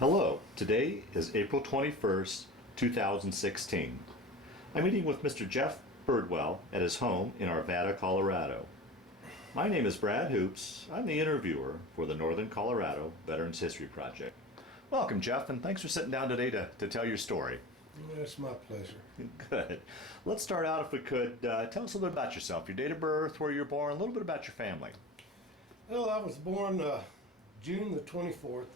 Hello, today is April 21st, 2016. I'm meeting with Mr. Jeff Birdwell at his home in Arvada, Colorado. My name is Brad Hoops. I'm the interviewer for the Northern Colorado Veterans History Project. Welcome, Jeff, and thanks for sitting down today to tell your story. It's my pleasure. Good. Let's start out, if we could. Tell us a little bit about yourself, your date of birth, where you were born, a little bit about your family. Well, I was born June the 24th,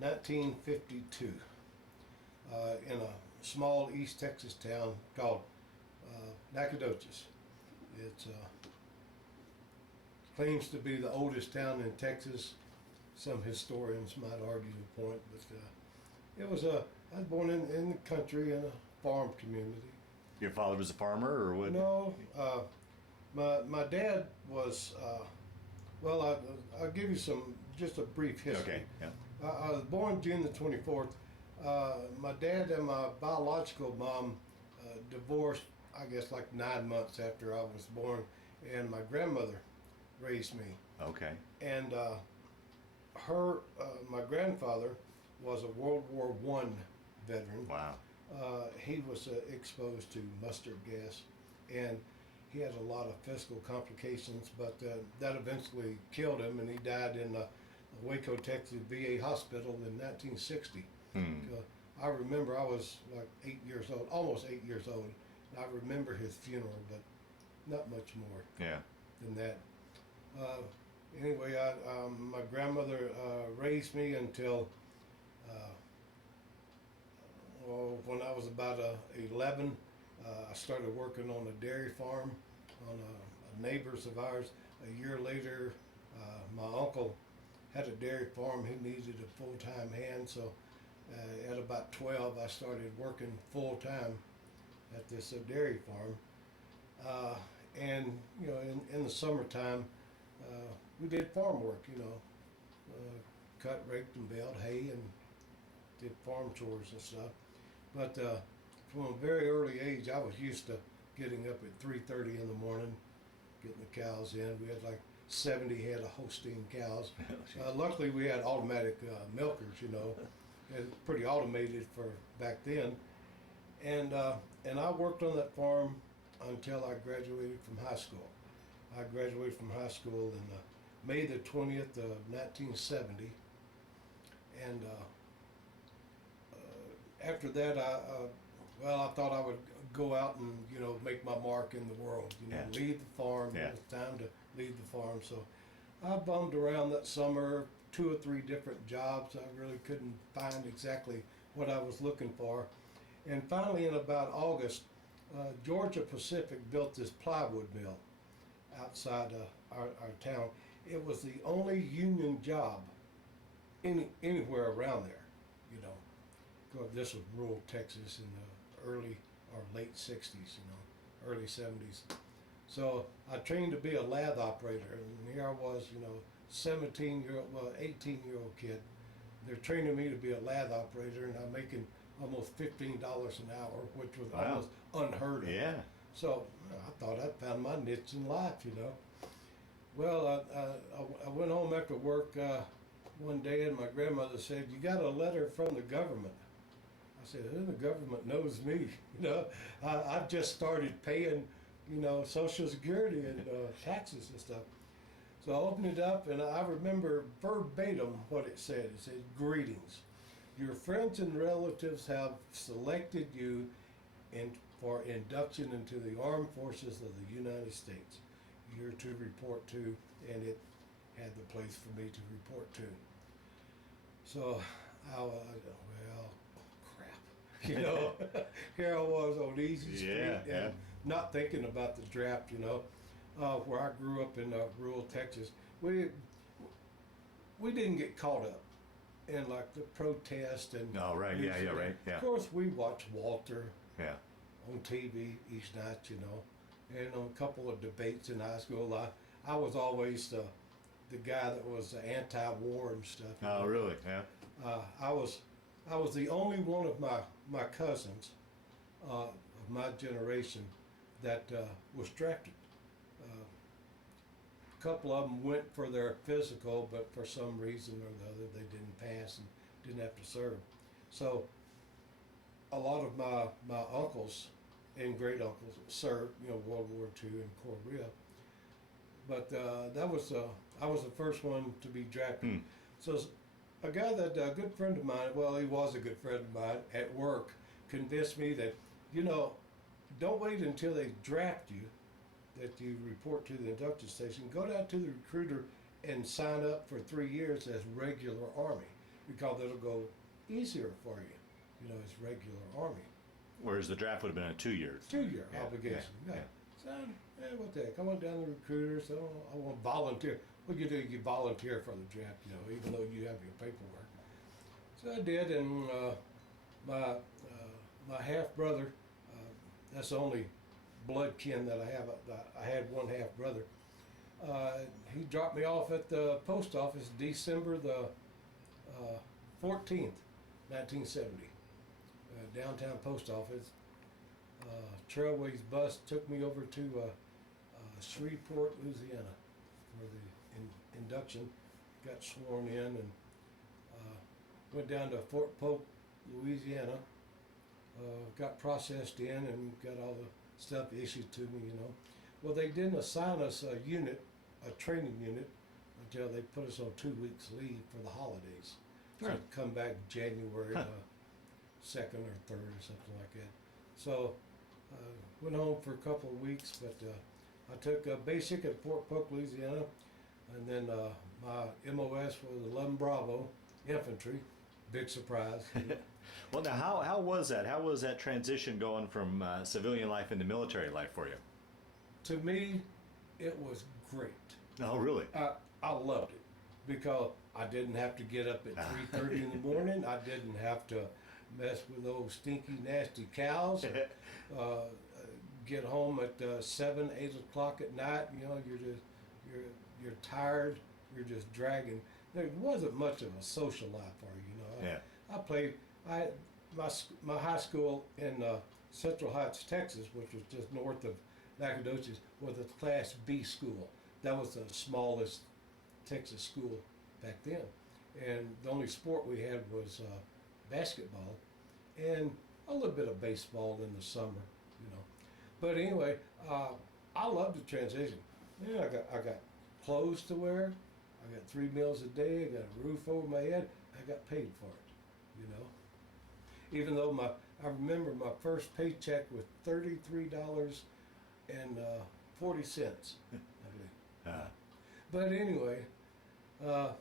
1952, in a small East Texas town called Nacogdoches. It claims to be the oldest town in Texas. Some historians might argue the point, but I was born in the country in a farm community. Your father was a farmer, or what? No, my dad was. I'll give you just a brief history. Okay. Yeah. I was born June the 24th. My dad and my biological mom divorced, I guess, like 9 months after I was born, and my grandmother raised me. Okay. And my grandfather was a World War I veteran. Wow. He was exposed to mustard gas, and he had a lot of physical complications, but that eventually killed him, and he died in Waco, Texas VA hospital in 1960. I remember I was like 8 years old, almost 8 years old. And I remember his funeral, but not much more than that. Anyway, my grandmother raised me until when I was about 11. I started working on a dairy farm on a neighbor's of ours. A year later, my uncle had a dairy farm. He needed a full-time hand, so at about 12, I started working full-time at this dairy farm. And you know, in the summertime, we did farm work. Cut, raked, and baled hay, and did farm chores and stuff. But from a very early age, I was used to getting up at 3:30 in the morning, getting the cows in. We had like 70 head of Holstein cows. Luckily, we had automatic milkers, and pretty automated for back then. And I worked on that farm until I graduated from high school. I graduated from high school in May the 20th of 1970. And after that, I thought I would go out and, make my mark in the world, leave the farm. Yeah. It was time to leave the farm. So I bummed around that summer, 2 or 3 different jobs. I really couldn't find exactly what I was looking for. And finally, in about August, Georgia Pacific built this plywood mill outside our town. It was the only union job anywhere around there, This was rural Texas in the early or late 60s, early 70s. So I trained to be a lathe operator, and here I was, 18-year-old kid. They're training me to be a lathe operator, and I'm making almost $15 an hour, which was almost unheard of. Yeah. So I thought I'd found my niche in life, Well, I went home after work one day, and my grandmother said, "You got a letter from the government." I said, "Who in the government knows me?" I've just started paying, Social Security and taxes and stuff. So I opened it up, and I remember verbatim what it said. It said, "Greetings. Your friends and relatives have selected you for induction into the armed forces of the United States. You're to report to," and it had the place for me to report to. So crap. Here I was on Easy Street and not thinking about the draft, where I grew up in rural Texas. We didn't get caught up in like the protest and. Oh, right. Yeah. Right. Yeah. Of course, we watched Walter. Yeah. On TV each night, and on a couple of debates in high school, I was always the guy that was anti-war and stuff. Oh, really? Yeah. I was the only one of my cousins of my generation that was drafted. A couple of them went for their physical, but for some reason or the other, they didn't pass. And didn't have to serve. So a lot of my uncles and great uncles served, World War II and Korea. But I was the first one to be drafted. Hmm. So a guy that a good friend of mine, well, he was a good friend of mine at work, convinced me that, don't wait until they draft you, that you report to the induction station. Go down to the recruiter and sign up for 3 years as regular Army, because it'll go easier for you, as regular Army. Whereas the draft would have been a 2 years. 2-year obligation. Yeah. So, what the heck? I went down to the recruiter, so I want to volunteer. What you do, you volunteer for the draft, even though you have your paperwork. So I did, and my half brother, that's the only blood kin that I have. I had one half brother. He dropped me off at the post office December the 14th, 1970. Downtown post office. Trailways bus took me over to Shreveport, Louisiana, for the induction. Got sworn in and went down to Fort Polk, Louisiana. Got processed in and got all the stuff issued to me. Well, they didn't assign us a unit, a training unit, until they put us on 2 weeks leave for the holidays. So Right. I'd come back January 2nd or 3rd or something like that. So went home for a couple of weeks, but I took a basic at Fort Polk, Louisiana, and then my MOS was 11 Bravo Infantry. Big surprise. Well, now, how was that? How was that transition going from civilian life into military life for you? To me, it was great. Oh, really? I loved it because I didn't have to get up at 3:30 in the morning. I didn't have to mess with those stinky, nasty cows. Get home at 7, 8 o'clock at night. You're tired. You're just dragging. There wasn't much of a social life for you. Yeah. I played. My high school in Central Heights, Texas, which was just north of Nacogdoches, was a Class B school. That was the smallest Texas school back then, and the only sport we had was basketball, and a little bit of baseball in the summer. But anyway, I loved the transition. I got clothes to wear. I got 3 meals a day. I got a roof over my head. I got paid for it. Even though I remember my first paycheck was $33.40, I believe. But anyway, I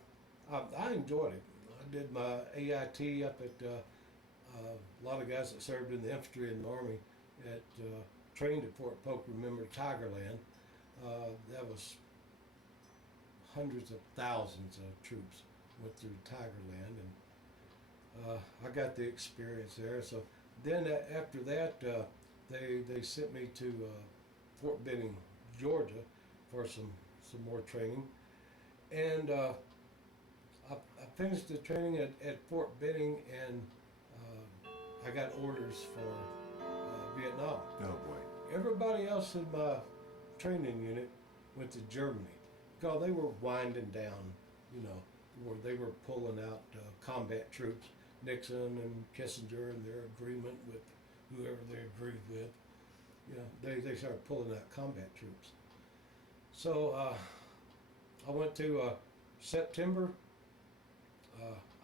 enjoyed it. I did my AIT up at a lot of guys that served in the infantry and the army trained at Fort Polk. Remember Tigerland? That was hundreds of thousands of troops went through Tigerland, and I got the experience there. So then after that, they sent me to Fort Benning, Georgia, for some more training, and I finished the training at Fort Benning, and I got orders for Vietnam. Oh boy. Everybody else in my training unit went to Germany because they were winding down, where they were pulling out combat troops. Nixon and Kissinger and their agreement with whoever they agreed with, they started pulling out combat troops. So I went to September.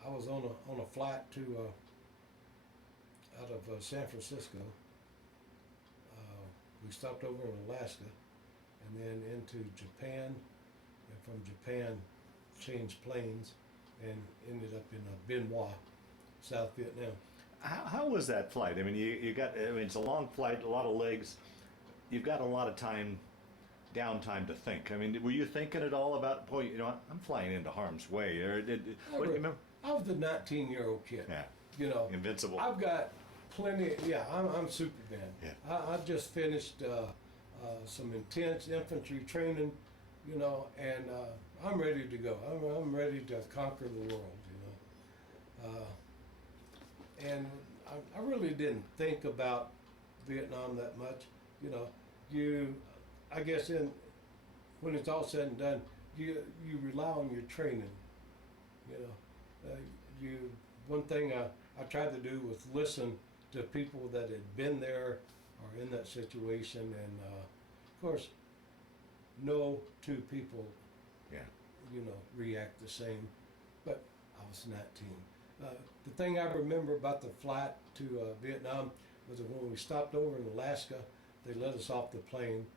I was on a flight to out of San Francisco. We stopped over in Alaska, and then into Japan, and from Japan changed planes and ended up in Bien Hoa, South Vietnam. How was that flight? I mean, it's a long flight, a lot of legs. You've got a lot of downtime to think. I mean, were you thinking at all about, boy, I'm flying into harm's way? Or what do you remember? I was the 19-year-old kid. Yeah. Invincible. I've got plenty. I'm Superman. Yeah. I just finished some intense infantry training, and I'm ready to go. I'm ready to conquer the world, and I really didn't think about Vietnam that much. I guess when it's all said and done, you rely on your training. You one thing I tried to do was listen to people that had been there or in that situation, and of course, no two people, Yeah. react the same. But I was 19. The thing I remember about the flight to Vietnam was that when we stopped over in Alaska, they let us off the plane,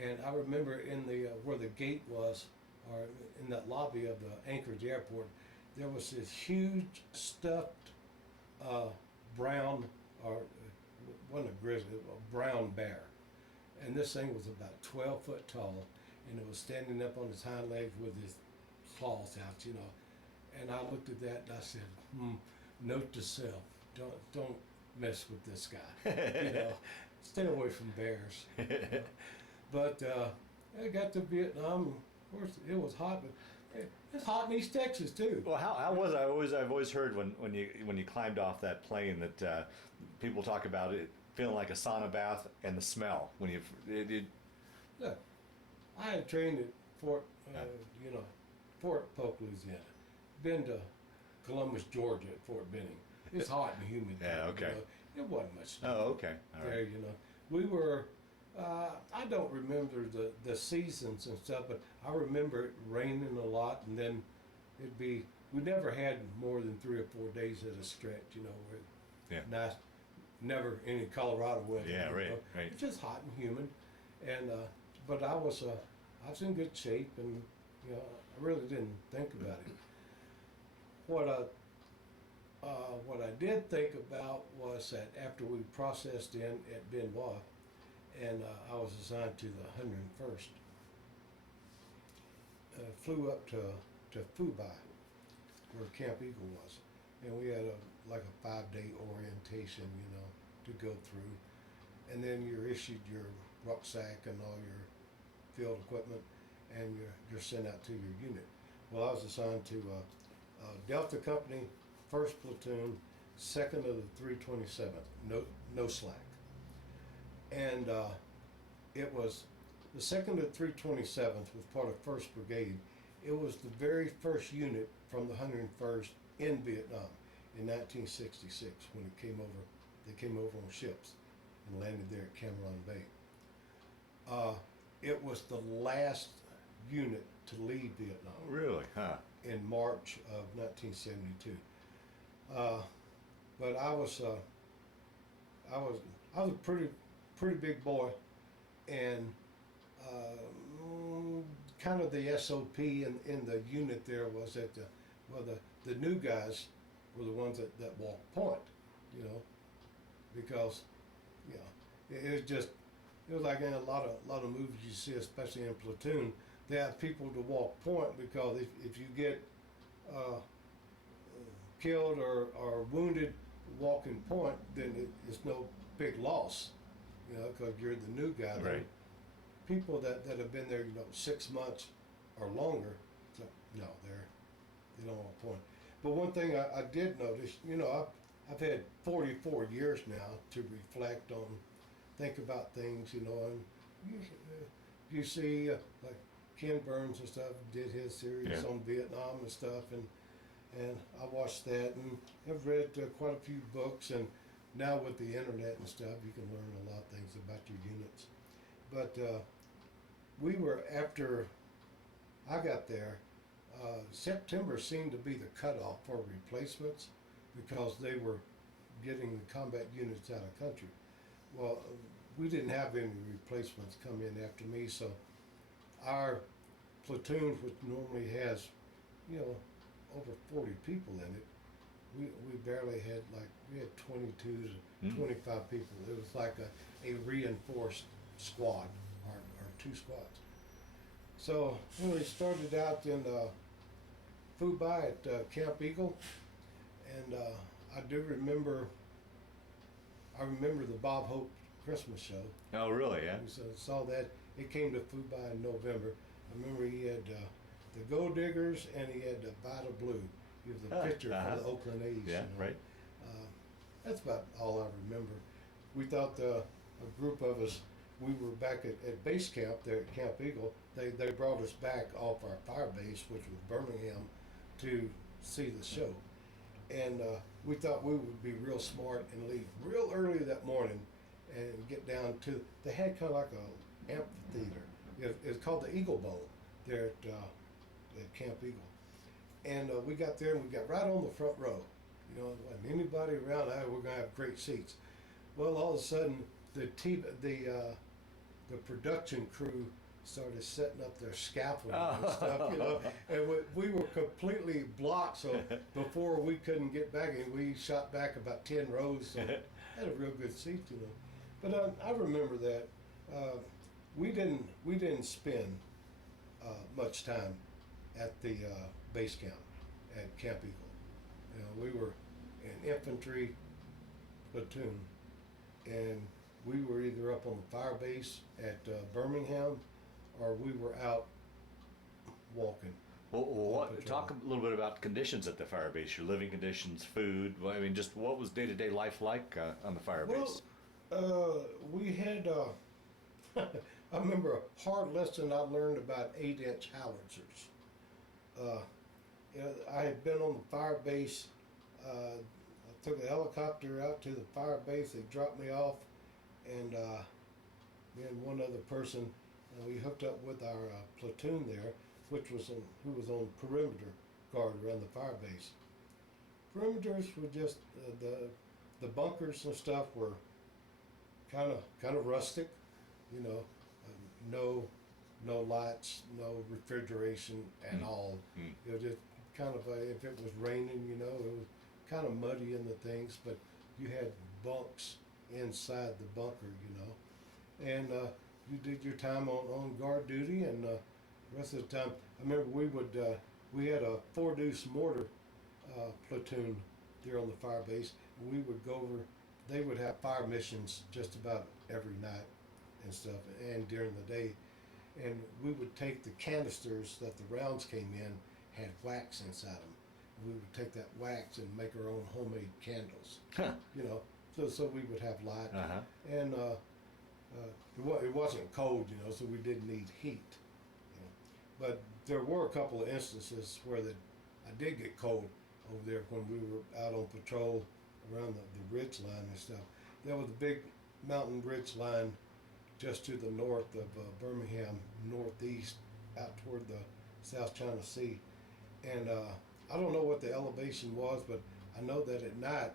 and I remember in the where the gate was, or in that lobby of the Anchorage airport, there was this huge stuffed brown, or wasn't a grizzly, a brown bear, and this thing was about 12 foot tall, and it was standing up on its hind legs with his claws out. And I looked at that and I said, note to self, don't mess with this guy. Stay away from bears. But I got to Vietnam. Of course, it was hot, but it's hot in East Texas too. Well, how was I've always heard when you climbed off that plane that people talk about it feeling like a sauna bath and the smell when Look, I had trained at Fort Polk, Louisiana. Been to Columbus, Georgia, at Fort Benning. It's hot and humid. Yeah, okay. It wasn't much. Oh, okay. All right. There, we were. I don't remember the seasons and stuff, but I remember it raining a lot, and then it'd be. We never had more than 3 or 4 days at a stretch. Where Yeah. nice, never any Colorado weather. Yeah, right, right. It's just hot and humid, and but I was in good shape, and I really didn't think about it. What I did think about was that after we processed in at Benoit, and I was assigned to the 101st, flew up to Fubai, where Camp Eagle was, and we had like a 5-day orientation, to go through, and then you're issued your rucksack and all your field equipment, and you're sent out to your unit. Well, I was assigned to Delta Company, 1st Platoon, 2nd of the 327th, no slack. And it was the 2nd of the 327th was part of 1st Brigade. It was the very first unit from the 101st in Vietnam in 1966 when it came over. They came over on ships and landed there at Cameron Bay. It was the last unit to leave Vietnam. Really? Huh? In March of 1972. But I was a pretty big boy, and kind of the SOP in the unit there was that the new guys were the ones that walked point, because it was like in a lot of movies you see, especially in Platoon. They have people to walk point because if you get killed or wounded walking point, then it's no big loss, because you're the new guy. Right. People that have been there, 6 months or longer, so no, they don't walk point. But one thing I did notice, I've had 44 years now to reflect on, think about things, and you see like Ken Burns and stuff did his series on Vietnam and stuff, and I watched that and have read quite a few books, and now with the internet and stuff, you can learn a lot of things about your units. But we were, after I got there, September seemed to be the cutoff for replacements because they were getting the combat units out of country. Well, we didn't have any replacements come in after me, so our platoon, which normally has, over 40 people in it, we barely had, we had 22 to 25 people. It was like a reinforced squad, or 2 squads. So we started out in Fubai at Camp Eagle, and I remember the Bob Hope Christmas show. Oh, really? Yeah. We saw that. It came to Fubai in November. I remember he had the Gold Diggers, and he had the Vita Blue. He was the pitcher for the Oakland A's. Yeah, right. That's about all I remember. We thought a group of us, we were back at base camp there at Camp Eagle. They brought us back off our fire base, which was Birmingham, to see the show. And we thought we would be real smart and leave real early that morning and get down to, they had kind of like a amphitheater. It's called the Eagle Bowl there at Camp Eagle. And we got there and we got right on the front row. You know, wasn't anybody around. We're gonna have great seats. Well, all of a sudden, the production crew started setting up their scaffolding and stuff, you know, and we were completely blocked. So before we couldn't get back, and we shot back about 10 rows. So had a real good seat, you know. But I remember that we didn't spend much time at the base camp at Camp Eagle. You know, we were an infantry platoon, and we were either up on the fire base at Birmingham, or we were out walking. Well, talk a little bit about conditions at the fire base, your living conditions, food. I mean, just what was day-to-day life like on the fire base? We had, I remember a hard lesson I learned about 8-inch howitzers. You know, I had been on the fire base. I took a helicopter out to the fire base. They dropped me off, and me and one other person, we hooked up with our platoon there, who was on perimeter guard around the fire base. Perimeters were just the bunkers and stuff were kind of rustic, you know, no lights, no refrigeration at all. It was just kind of if it was raining, you know, it was kind of muddy in the things, but you had bunks inside the bunker, you know, and you did your time on guard duty, and the rest of the time, I remember we had a 4-deuce mortar platoon there on the fire base, and we would go over. They would have fire missions just about every night and stuff, and during the day, and we would take the canisters that the rounds came in, had wax inside them. We would take that wax and make our own homemade candles. You know, so we would have light, and it wasn't cold, you know, so we didn't need heat. You know. But there were a couple of instances where I did get cold over there when we were out on patrol around the ridge line and stuff. There was a big mountain ridge line just to the north of Birmingham, northeast, out toward the South China Sea. And I don't know what the elevation was, but I know that at night,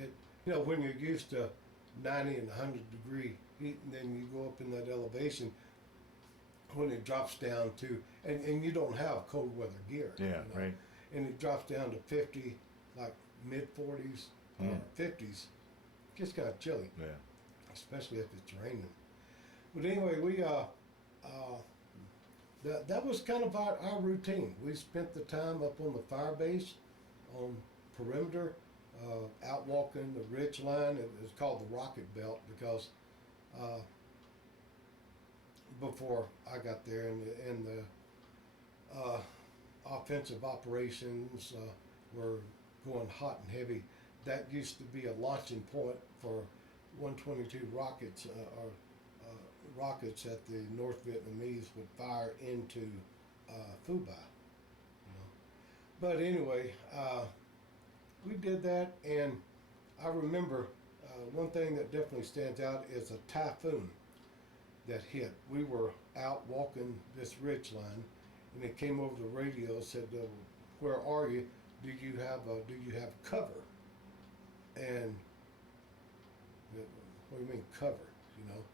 you know, when you're used to 90 and 100 degree heat, and then you go up in that elevation, when it drops down to, and you don't have cold weather gear. Yeah, you know, right. And it drops down to 50, like mid 40s, 50s, just kind of chilly. Yeah. Especially if it's raining. But anyway, we that was kind of our routine. We spent the time up on the fire base, on perimeter, out walking the ridge line. It was called the Rocket Belt because before I got there, and the offensive operations were going hot and heavy. That used to be a launching point for 122 rockets, or rockets that the North Vietnamese would fire into Phu Bai. You know. But anyway, we did that, and I remember one thing that definitely stands out is a typhoon that hit. We were out walking this ridge line, and it came over the radio, said, "Where are you? Do you have cover?" And what do you mean cover? You know,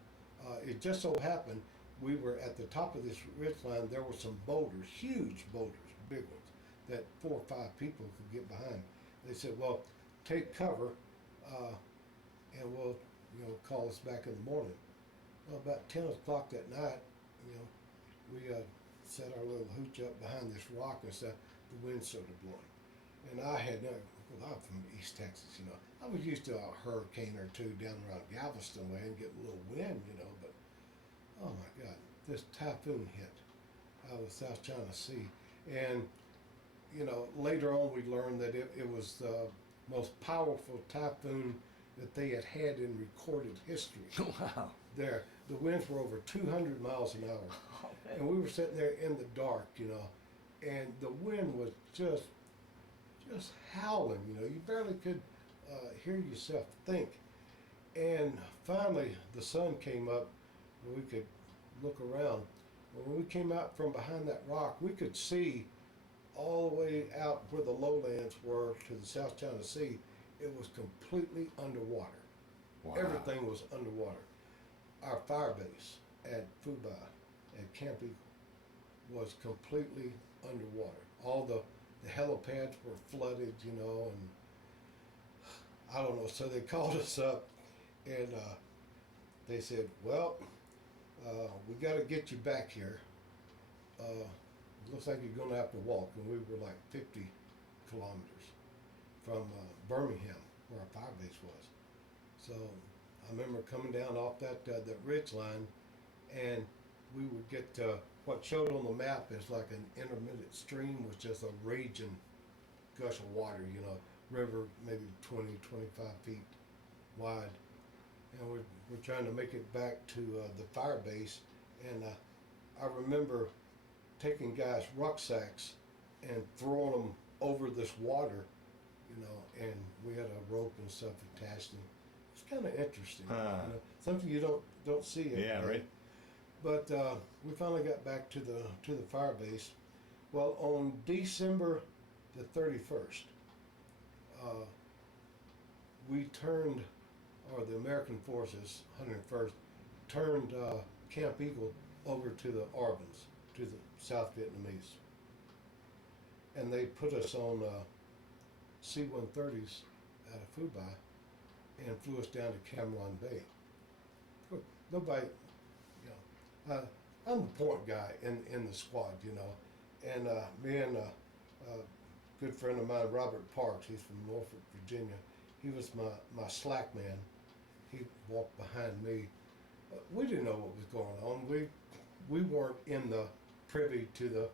it just so happened we were at the top of this ridge line. There were some boulders, huge boulders, big ones, that 4 or 5 people could get behind. They said, "Well, take cover, and we'll, you know, call us back in the morning." Well, about 10 o'clock that night, you know, we set our little hooch up behind this rock and stuff. The wind started blowing, and I had no. Well, I'm from East Texas, you know. I was used to a hurricane or two down around Galveston way and get a little wind, you know, but oh my God, this typhoon hit out of the South China Sea. And, you know, later on we learned that it was the most powerful typhoon that they had had in recorded history. Wow. There, the winds were over 200 miles an hour. And we were sitting there in the dark, you know, and the wind was just just howling, you barely could hear yourself think. And finally, the sun came up and we could look around. When we came out from behind that rock, we could see all the way out where the lowlands were to the South China Sea. It was completely underwater. Wow. Everything was underwater. Our fire base at Fubai, at Camp Eagle, was completely underwater. All the helipads were flooded, and I don't know. So they called us up and they said, well, we got to get you back here. Looks like you're going to have to walk. And we were like 50 kilometers from Birmingham, where our fire base was. So I remember coming down off that ridge line, and we would get what showed on the map as like an intermittent stream was just a raging gush of water, river maybe 20, 25 feet wide. And we're trying to make it back to the fire base. And I remember taking guys' rucksacks and throwing them over this water, and we had a rope and stuff attached. And it's kind of interesting, something you don't see every Yeah, day. right. But we finally got back to the fire base. Well, on December the 31st, we turned, or the American forces, 101st, turned Camp Eagle over to the Arbans, to the South Vietnamese. And they put us on C-130s out of Fubai and flew us down to Cameron Bay. Nobody, I'm the point guy in the squad, and me and a good friend of mine, Robert Parks, he's from Norfolk, Virginia. He was my slack man. He walked behind me. We didn't know what was going on. We weren't in the privy to the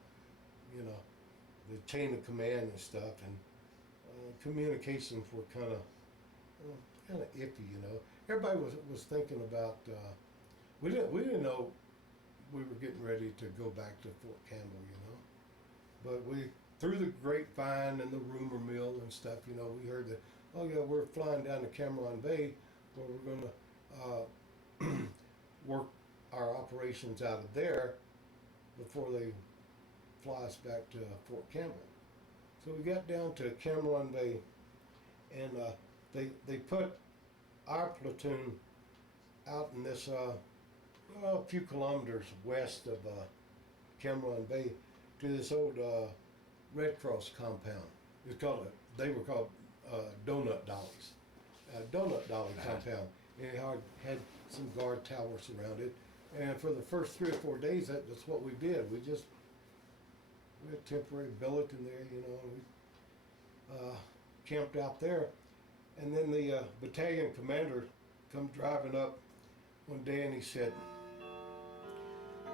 chain of command and stuff, and communications were kind of iffy, Everybody was thinking about. We didn't know we were getting ready to go back to Fort Campbell, But we, through the grapevine and the rumor mill and stuff, we heard that, oh yeah, we're flying down to Cameron Bay where we're going to work our operations out of there before they fly us back to Fort Campbell. So we got down to Cameron Bay, and they put our platoon out in this a few kilometers west of Cameron Bay to this old Red Cross compound. It's called they were called Donut Dollies, Donut Dolly compound. And it had some guard towers around it. And for the first 3 or 4 days, that's what we did. We had a temporary billet in there, and we camped out there. And then the battalion commander come driving up one day, and he said,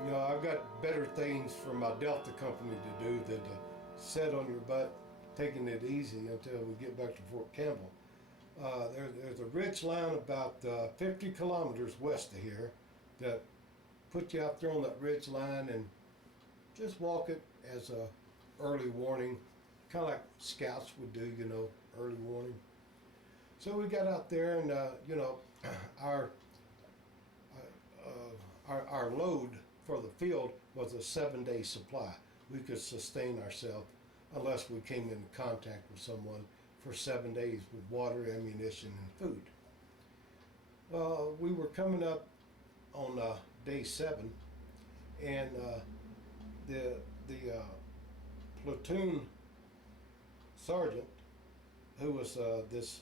I've got better things for my Delta company to do than to sit on your butt, taking it easy until we get back to Fort Campbell. There's a ridge line about 50 kilometers west of here that put you out there on that ridge line and just walk it as a early warning, kind of like scouts would do, early warning. So we got out there, and our load for the field was a 7-day supply. We could sustain ourselves unless we came into contact with someone for 7 days with water, ammunition, and food. Well, we were coming up on day 7, and the platoon sergeant, who was this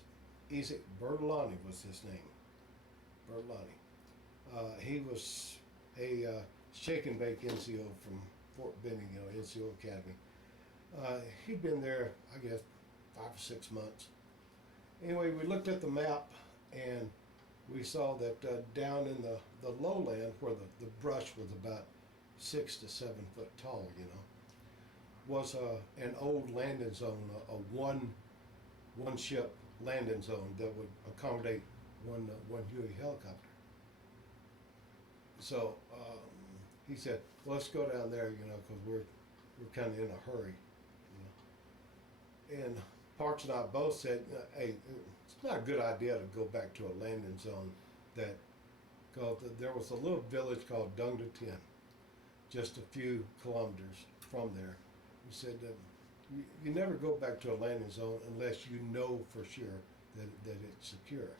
Bertolani was his name, Bertolani. He was a shake and bake NCO from Fort Benning, NCO Academy. He'd been there, I guess, 5 or 6 months. Anyway, we looked at the map and we saw that down in the lowland, where the brush was about 6 to 7 foot tall, was an old landing zone, a one ship landing zone that would accommodate one Huey helicopter. So he said, well, let's go down there, because we're kind of in a hurry. And Parks and I both said, hey, it's not a good idea to go back to a landing zone that, cause there was a little village called Dungleton, just a few kilometers from there. We said that you never go back to a landing zone unless you know for sure that it's secure.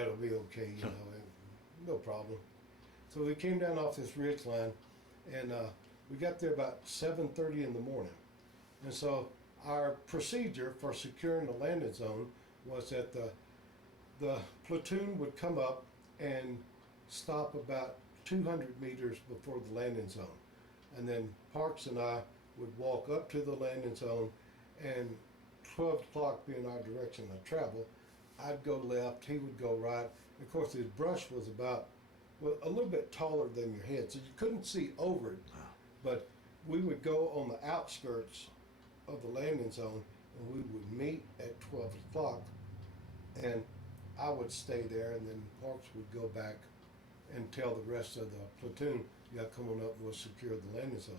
It'll be okay, you know, no problem. So we came down off this ridge line, and we got there about 7:30 in the morning. And so our procedure for securing the landing zone was that the platoon would come up and stop about 200 meters before the landing zone. And then Parks and I would walk up to the landing zone, and 12 o'clock being our direction of travel, I'd go left, he would go right. Of course, his brush was about, well, a little bit taller than your head, so you couldn't see over it. But we would go on the outskirts of the landing zone, and we would meet at 12 o'clock, and I would stay there, and then Parks would go back and tell the rest of the platoon, yeah, come on up, we'll secure the landing zone.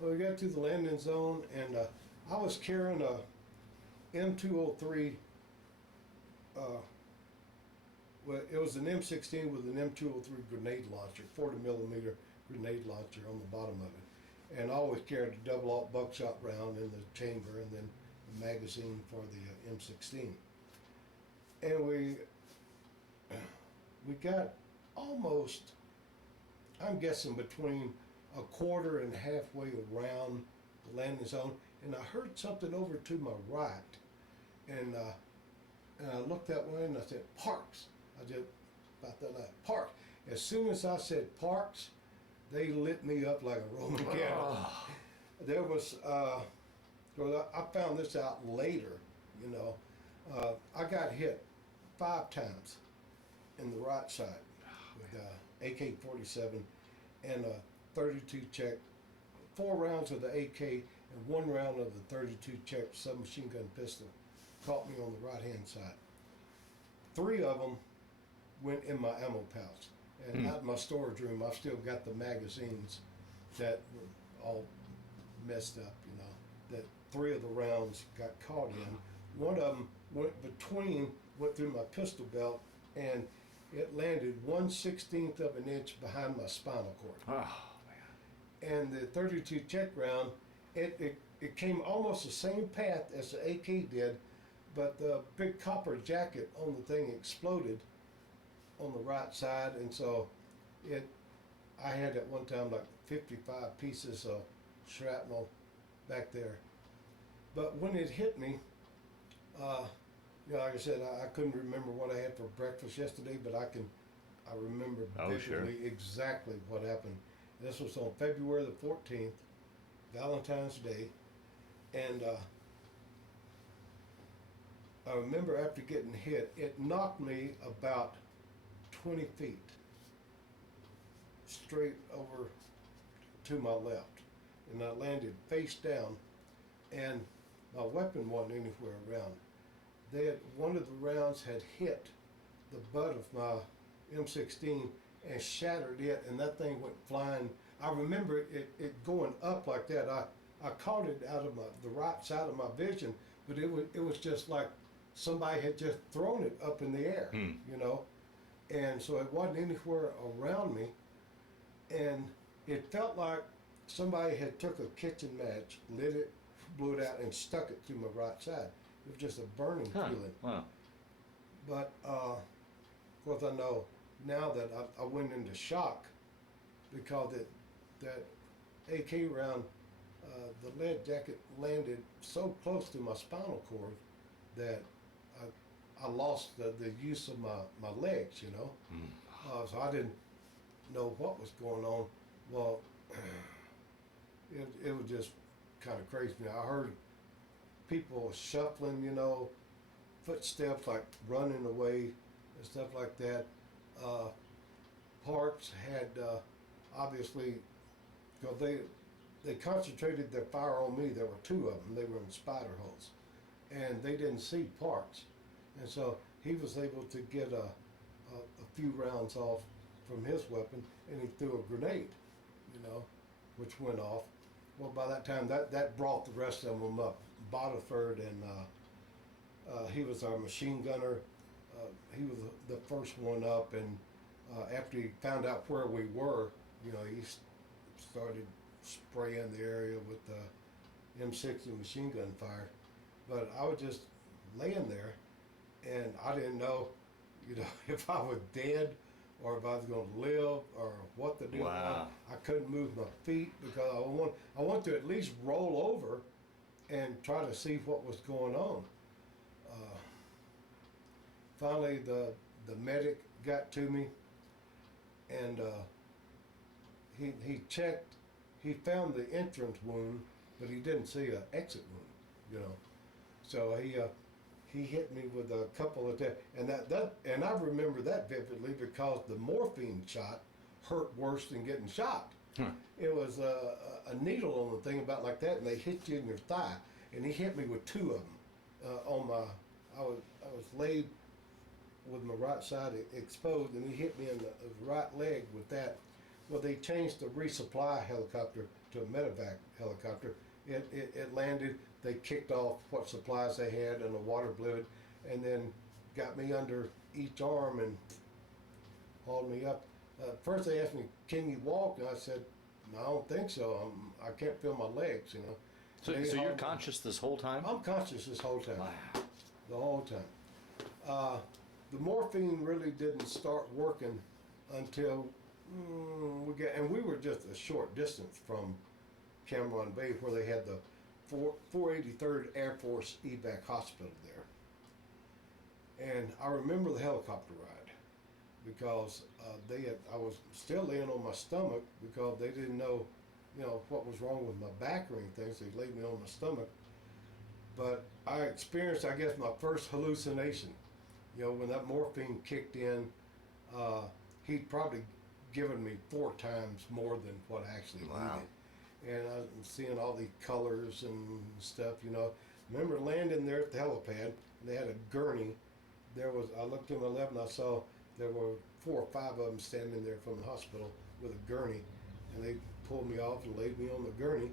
Well, we got to the landing zone, and I was carrying a M203, well, it was an M16 with an M203 grenade launcher, 40 millimeter grenade launcher on the bottom of it. And I always carried a double-aught buckshot round in the chamber, and then the magazine for the M16. And we got almost, I'm guessing, between a quarter and halfway around the landing zone, and I heard something over to my right, and I looked that way and I said, Parks. I just about that loud, Parks. As soon as I said Parks, they lit me up like a Roman candle. There was, well, I found this out later, you know, I got hit 5 times in the right side with AK-47 and a 32 check, 4 rounds of the AK and 1 round of the 32 check submachine gun pistol caught me on the right hand side. 3 of them went in my ammo pouch, and out in my storage room I've still got the magazines that were all messed up, you know, that 3 of the rounds got caught in. One of them went through my pistol belt, and it landed 1/16 of an inch behind my spinal cord. Oh, man. And the 32 check round, it came almost the same path as the AK did, but the big copper jacket on the thing exploded on the right side, and so I had at one time like 55 pieces of shrapnel back there. But when it hit me, you know, like I said, I couldn't remember what I had for breakfast yesterday, but I remember vividly exactly what happened. This was on February the 14th, Valentine's Day, and I remember after getting hit, it knocked me about 20 feet straight over to my left, and I landed face down, and my weapon wasn't anywhere around. One of the rounds had hit the butt of my M16 and shattered it, and that thing went flying. I remember it going up like that. I caught it out of the right side of my vision, but it was just like somebody had just thrown it up in the air, you know, and so it wasn't anywhere around me, and it felt like somebody had took a kitchen match, lit it, blew it out, and stuck it through my right side. It was just a burning feeling. Wow. But of course, I know now that I went into shock because that AK round, the lead jacket landed so close to my spinal cord that I lost the use of my legs, you know. So I didn't know what was going on. Well, it was just kind of crazy. I heard people shuffling, you know, footsteps like running away and stuff like that. Parks had obviously, because they concentrated their fire on me. There were 2 of them. They were in spider holes, and they didn't see Parks, and so he was able to get a few rounds off from his weapon, and he threw a grenade, you know, which went off. well, by that time, that brought the rest of them up. Bodiford and he was our machine gunner. He was the first one up, and after he found out where we were, you know, he started spraying the area with the M60 machine gun fire. But I was just laying there, and I didn't know, you know, if I was dead or if I was going to live or what to do. Wow. I couldn't move my feet because I want to at least roll over and try to see what was going on. Finally, the medic got to me, and he checked. He found the entrance wound, but he didn't see an exit wound. You know, so he hit me with a couple of and I remember that vividly because the morphine shot hurt worse than getting shot. It was a needle on the thing about like that, and they hit you in your thigh, and he hit me with two of them on my. I was laid with my right side exposed, and he hit me in the right leg with that. Well, they changed the resupply helicopter to a medevac helicopter. It landed. They kicked off what supplies they had and the water balloon, and then got me under each arm and hauled me up. First they asked me, "Can you walk?" And I said, "No, I don't think so. I can't feel my legs, you know." So you're conscious this whole time? I'm conscious this whole time. Wow. The whole time. The morphine really didn't start working until we were just a short distance from Cameron Bay, where they had the 483rd Air Force evac hospital there. And I remember the helicopter ride because I was still laying on my stomach because they didn't know, you know, what was wrong with my back or anything, so they laid me on my stomach. But I experienced, I guess, my first hallucination. You know, when that morphine kicked in, he'd probably given me 4 times more than what I actually needed. And I was seeing all these colors and stuff, you know. Remember landing there at the helipad, and they had a gurney. I looked to my left and I saw there were 4 or 5 of them standing there from the hospital with a gurney. And they pulled me off and laid me on the gurney.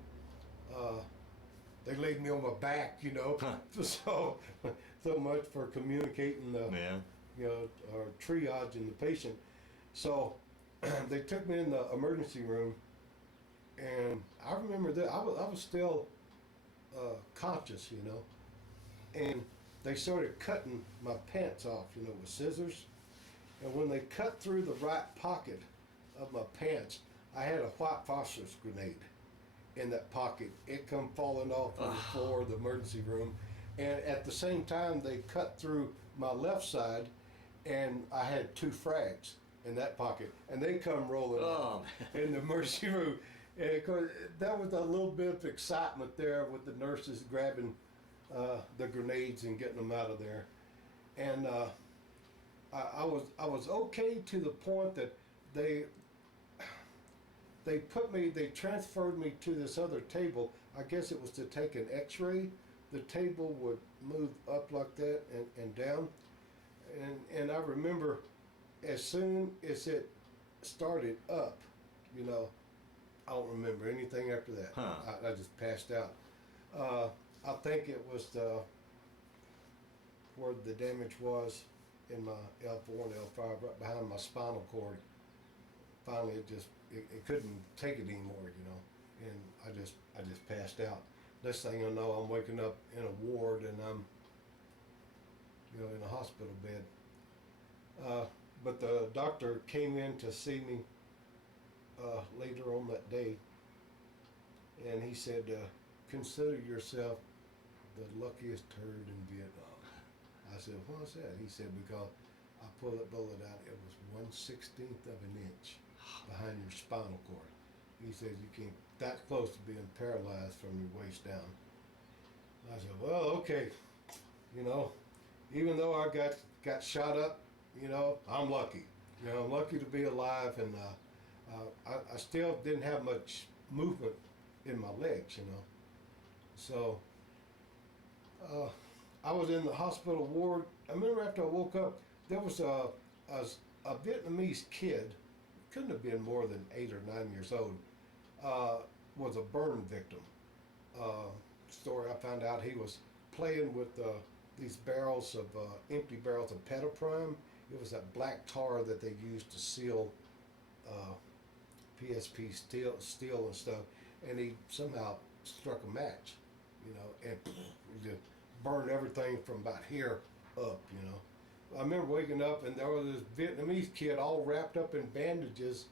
They laid me on my back, you know. So much for communicating you know, or triaging the patient. So they took me in the emergency room, and I remember that I was still conscious, you know, and they started cutting my pants off, you know, with scissors. And when they cut through the right pocket of my pants, I had a white phosphorus grenade in that pocket. It come falling off on the floor of the emergency room. And at the same time, they cut through my left side, and I had 2 frags in that pocket, and they come rolling off in the emergency room. And of course, that was a little bit of excitement there with the nurses grabbing the grenades and getting them out of there. And I was okay to the point that they transferred me to this other table. I guess it was to take an x-ray. The table would move up like that and down. And I remember as soon as it started up, you know, I don't remember anything after that. I just passed out. I think it was where the damage was in my L4 and L5, right behind my spinal cord. Finally, it couldn't take it anymore, you know, and I just passed out. Next thing I know, I'm waking up in a ward, and I'm, you know, in a hospital bed. But the doctor came in to see me later on that day, and he said, "Consider yourself the luckiest turd in Vietnam." I said, "What's that?" He said, "Because I pulled that bullet out. It was 1/16 of an inch behind your spinal cord." He said, "You came that close to being paralyzed from your waist down." I said, "Well, okay, you know, even though I got shot up, you know, I'm lucky. You know, I'm lucky to be alive, and I still didn't have much movement in my legs, you know. So I was in the hospital ward. I remember after I woke up, there was a Vietnamese kid, couldn't have been more than 8 or 9 years old. was a burn victim. Story I found out, he was playing with these barrels of empty barrels of Petaprime. It was that black tar that they used to seal PSP steel and stuff, and he somehow struck a match, you know, and just burned everything from about here up, you know. I remember waking up and there was this Vietnamese kid all wrapped up in bandages,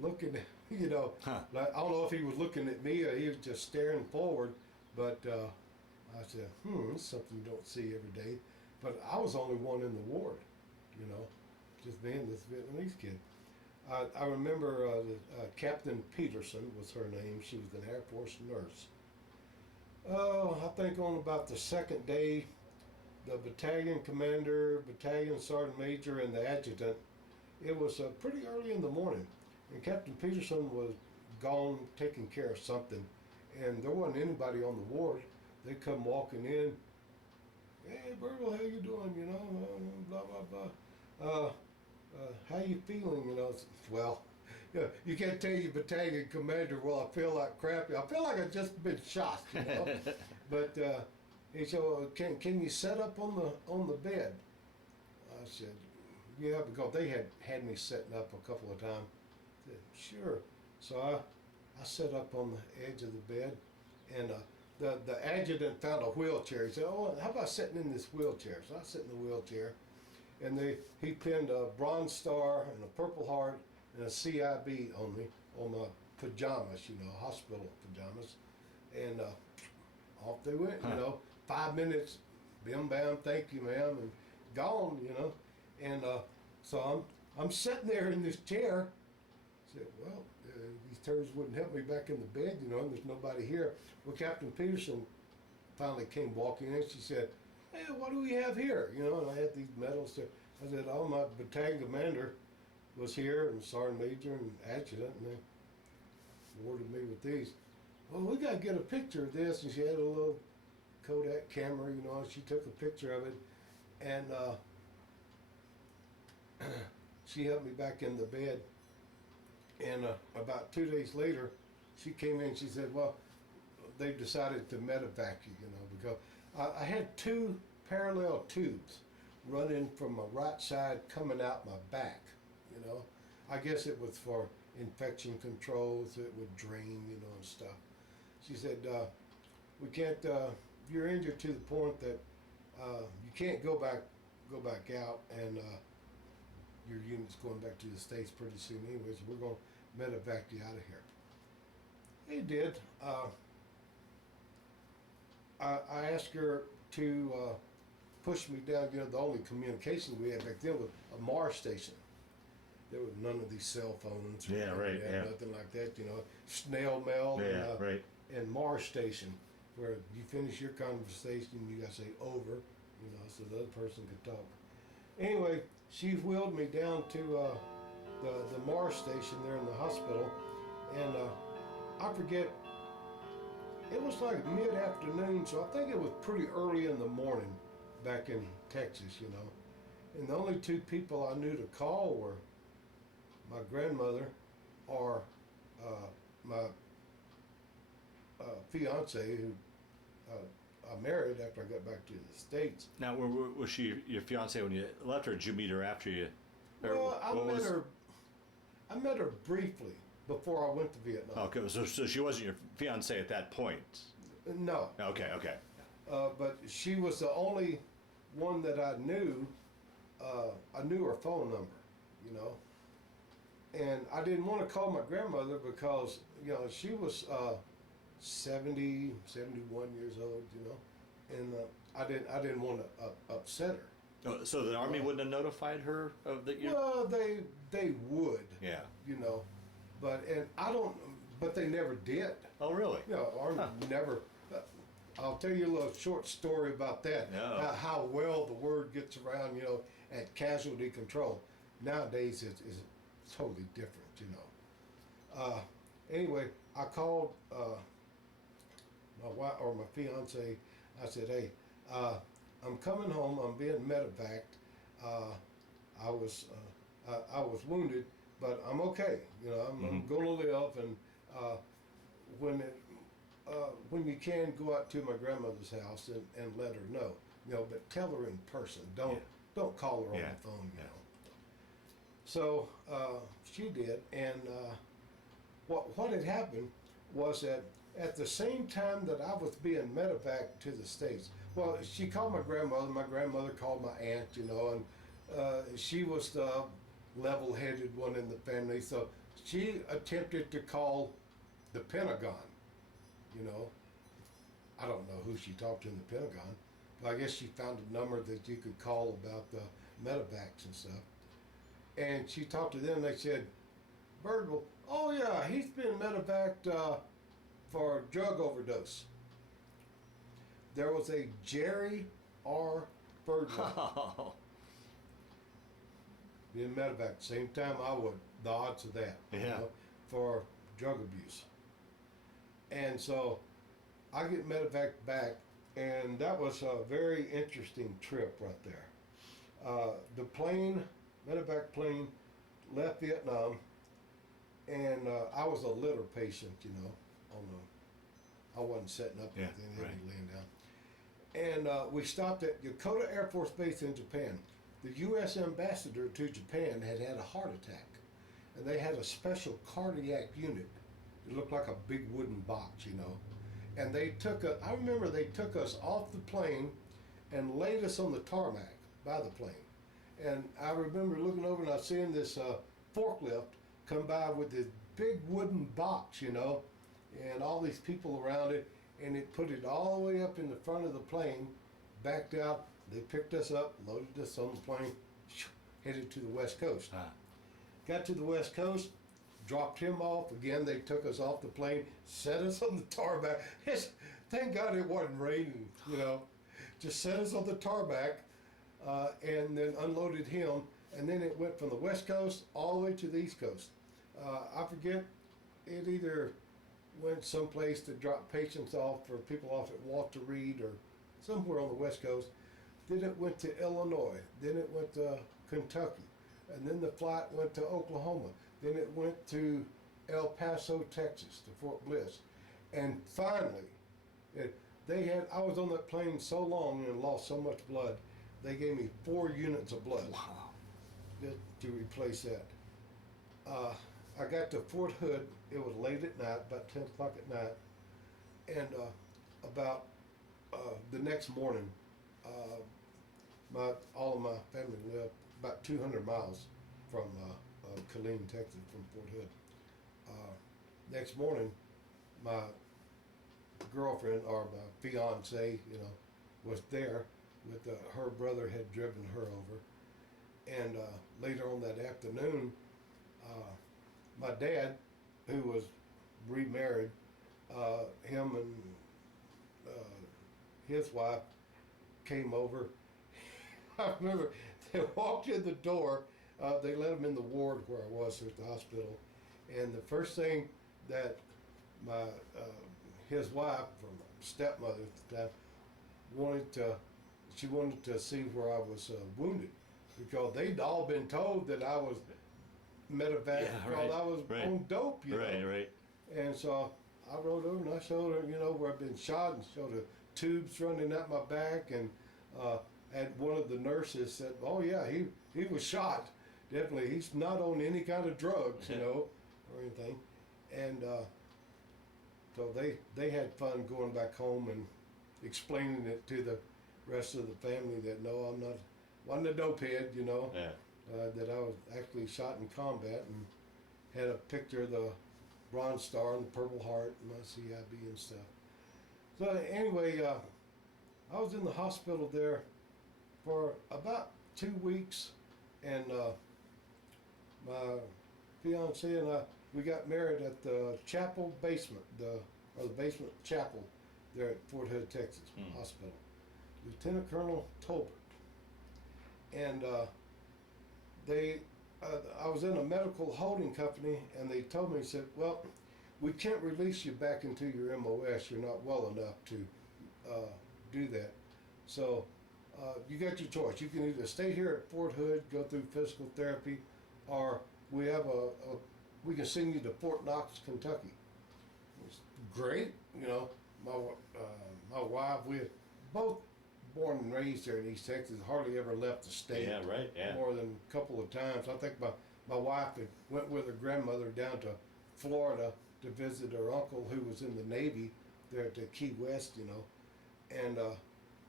looking at, you know, like, I don't know if he was looking at me or he was just staring forward, but I said, it's something you don't see every day. But I was the only one in the ward, you know, just being this Vietnamese kid. I remember Captain Peterson was her name. She was an Air Force nurse. Oh, I think on about the second day, the battalion commander, battalion sergeant major, and the adjutant, it was pretty early in the morning, and Captain Peterson was gone taking care of something, and there wasn't anybody on the ward. They come walking in. Hey, Birdwell, how you doing? You know, blah blah blah. How you feeling? You know, well, you can't tell your battalion commander, well, I feel like crappy. I feel like I've just been shot, you know. But he said, well, can you set up on the bed? I said, yeah, because they had me setting up a couple of times. I said, sure. So I set up on the edge of the bed, and the adjutant found a wheelchair. He said, oh, how about sitting in this wheelchair? So I sit in the wheelchair. And he pinned a Bronze Star and a Purple Heart and a CIB on me, on my pajamas, you know, hospital pajamas. And off they went, you know, 5 minutes, bim bam, thank you ma'am, and gone, you know. And so I'm sitting there in this chair. I said, well, these turds wouldn't help me back in the bed, you know, and there's nobody here. Well, Captain Peterson finally came walking in. She said, hey, what do we have here? You know, and I had these medals there. I said, oh, my battalion commander was here, and sergeant major and adjutant, and they awarded me with these. Well, we got to get a picture of this. And she had a little Kodak camera, you know, and she took a picture of it. And she helped me back in the bed. And about 2 days later, she came in and she said, well, they decided to medevac you, you know, because I had 2 parallel tubes running from my right side coming out my back, you know. I guess it was for infection control, so it would drain, you know, and stuff. She said, we can't, you're injured to the point that you can't go back out, and your unit's going back to the States pretty soon anyway, so we're going to medevac you out of here. They did. I asked her to push me down. You know, the only communication we had back then was a MAR station. There was none of these cell phones. Yeah, right. Yeah. Nothing like that. You know, snail mail. Yeah, right. And MAR station, where you finish your conversation, you got to say over. You know, so the other person could talk. Anyway, she wheeled me down to the MAR station there in the hospital, and I forget. It was like mid-afternoon, so I think it was pretty early in the morning back in Texas, you know. And the only 2 people I knew to call were my grandmother or my fiance, who I married after I got back to the States. Now, was she your fiance when you left, or did you meet her after you? Well, I met her briefly before I went to Vietnam. Okay, so she wasn't your fiance at that point? No. Okay. But she was the only one that I knew. I knew her phone number, you know. And I didn't want to call my grandmother because, you know, she was 70, 71 years old, you know. And I didn't want to upset her. Oh, so the Army wouldn't have notified her of that? Well, they would. Yeah. You know. But they never did. Oh, really? You know, Army never. I'll tell you a little short story about that. No. How well the word gets around, you know, at casualty control. Nowadays, it's totally different, you know. Anyway, I called my wife or my fiance. I said, hey, I'm coming home. I'm being medevaced. I was wounded, but I'm okay. You know, I'm going to live, and when you can, go out to my grandmother's house and let her know, but tell her in person. Don't call her on the phone, So she did, and what had happened was that at the same time that I was being medevac to the States, well, she called my grandmother called my aunt, and she was the level-headed one in the family, so she attempted to call the Pentagon, I don't know who she talked to in the Pentagon, but I guess she found a number that you could call about the medevacs and stuff. And she talked to them, they said, Birdwell, oh yeah, he's been medevaced for drug overdose. There was a Jerry R. Birdwell being medevaced, same time I would, the odds of that, for drug abuse. And so I get medevaced back, and that was a very interesting trip right there. The plane, medevac plane, left Vietnam, and I was a litter patient, I wasn't setting up anything, they'd be laying down. And we stopped at Yokota Air Force Base in Japan. The U.S. ambassador to Japan had a heart attack, and they had a special cardiac unit. It looked like a big wooden box, And I remember they took us off the plane and laid us on the tarmac by the plane. And I remember looking over and I seeing this forklift come by with this big wooden box, and all these people around it, and it put it all the way up in the front of the plane, backed out, they picked us up, loaded us on the plane, headed to the West Coast. Got to the West Coast, dropped him off, again they took us off the plane, set us on the tarmac. Thank God it wasn't raining, just set us on the tarmac, and then unloaded him, and then it went from the West Coast all the way to the East Coast. I forget, it either went someplace to drop patients off or people off at Walter Reed or somewhere on the West Coast. Then it went to Illinois, then it went to Kentucky, and then the flight went to Oklahoma, then it went to El Paso, Texas, to Fort Bliss. And finally, I was on that plane so long and lost so much blood, they gave me 4 units of blood. Wow. To replace that. I got to Fort Hood, it was late at night, about 10 o'clock at night, and about the next morning, all of my family lived about 200 miles from Killeen, Texas, from Fort Hood. Next morning, my girlfriend, or my fiance, was there with her brother had driven her over. And later on that afternoon, my dad, who was remarried, him and his wife came over. I remember they walked in the door, they let them in the ward where I was at the hospital, and the first thing that his wife, from stepmother at the time, wanted to see where I was wounded, because they'd all been told that I was medevac while I was on dope, Right. And so I rode over and I showed her, where I'd been shot, and showed her tubes running out my back, and and one of the nurses said, "Oh yeah, he was shot. Definitely, he's not on any kind of drugs, or anything." And so they had fun going back home and explaining it to the rest of the family that no, wasn't a dope head, that I was actually shot in combat, and had a picture of the Bronze Star and the Purple Heart and my CIB and stuff. So anyway, I was in the hospital there for about 2 weeks, and my fiance and I, we got married at the chapel basement, the basement chapel there at Fort Hood, Texas Hospital. Lieutenant Colonel Tolbert. And I was in a medical holding company, and they told me, said, "Well, we can't release you back into your MOS. You're not well enough to do that. So you got your choice. You can either stay here at Fort Hood, go through physical therapy, or we have we can send you to Fort Knox, Kentucky." It was great. My wife, we both born and raised there in East Texas, hardly ever left the state. Yeah, right. Yeah. More than a couple of times. I think my wife had went with her grandmother down to Florida to visit her uncle who was in the Navy there at the Key West, And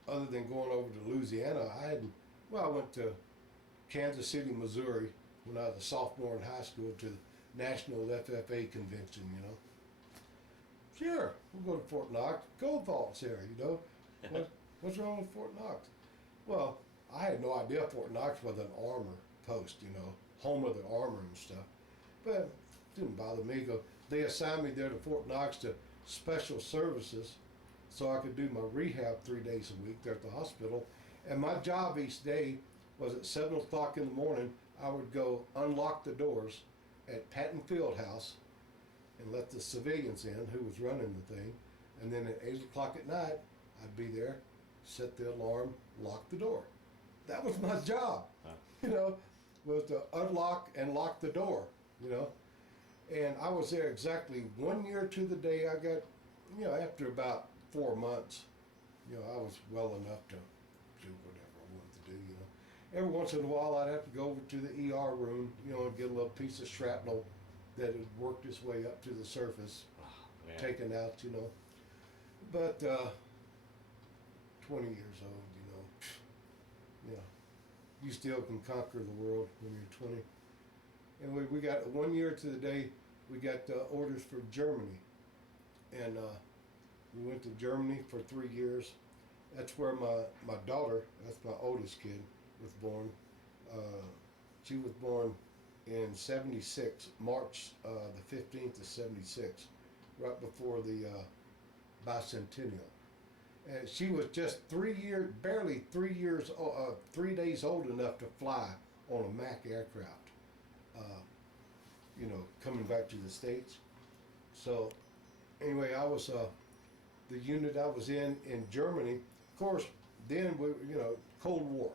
other than going over to Louisiana, I went to Kansas City, Missouri when I was a sophomore in high school to the National FFA convention, Sure, we'll go to Fort Knox. Gold vaults there, What's wrong with Fort Knox? Well, I had no idea Fort Knox was an armor post, home of the armor and stuff. But it didn't bother me. They assigned me there to Fort Knox to special services so I could do my rehab 3 days a week there at the hospital. And my job each day was at 7 o'clock in the morning, I would go unlock the doors at Patton Field House and let the civilians in who was running the thing. And then at 8 o'clock at night, I'd be there, set the alarm, lock the door. That was my job, was to unlock and lock the door, And I was there exactly 1 year to the day. I got, after about 4 months, I was well enough to do whatever I wanted to do, Every once in a while, I'd have to go over to the ER room, and get a little piece of shrapnel that had worked its way up to the surface, taken out, But 20 years old, you still can conquer the world when you're 20. And we got 1 year to the day, we got orders for Germany. And we went to Germany for 3 years. That's where my daughter, that's my oldest kid, was born. She was born in 76, March the 15th of 76, right before the bicentennial. And she was just barely 3 years, 3 days old enough to fly on a Mac aircraft, coming back to the States. So anyway, I was, the unit I was in Germany, of course, then Cold War.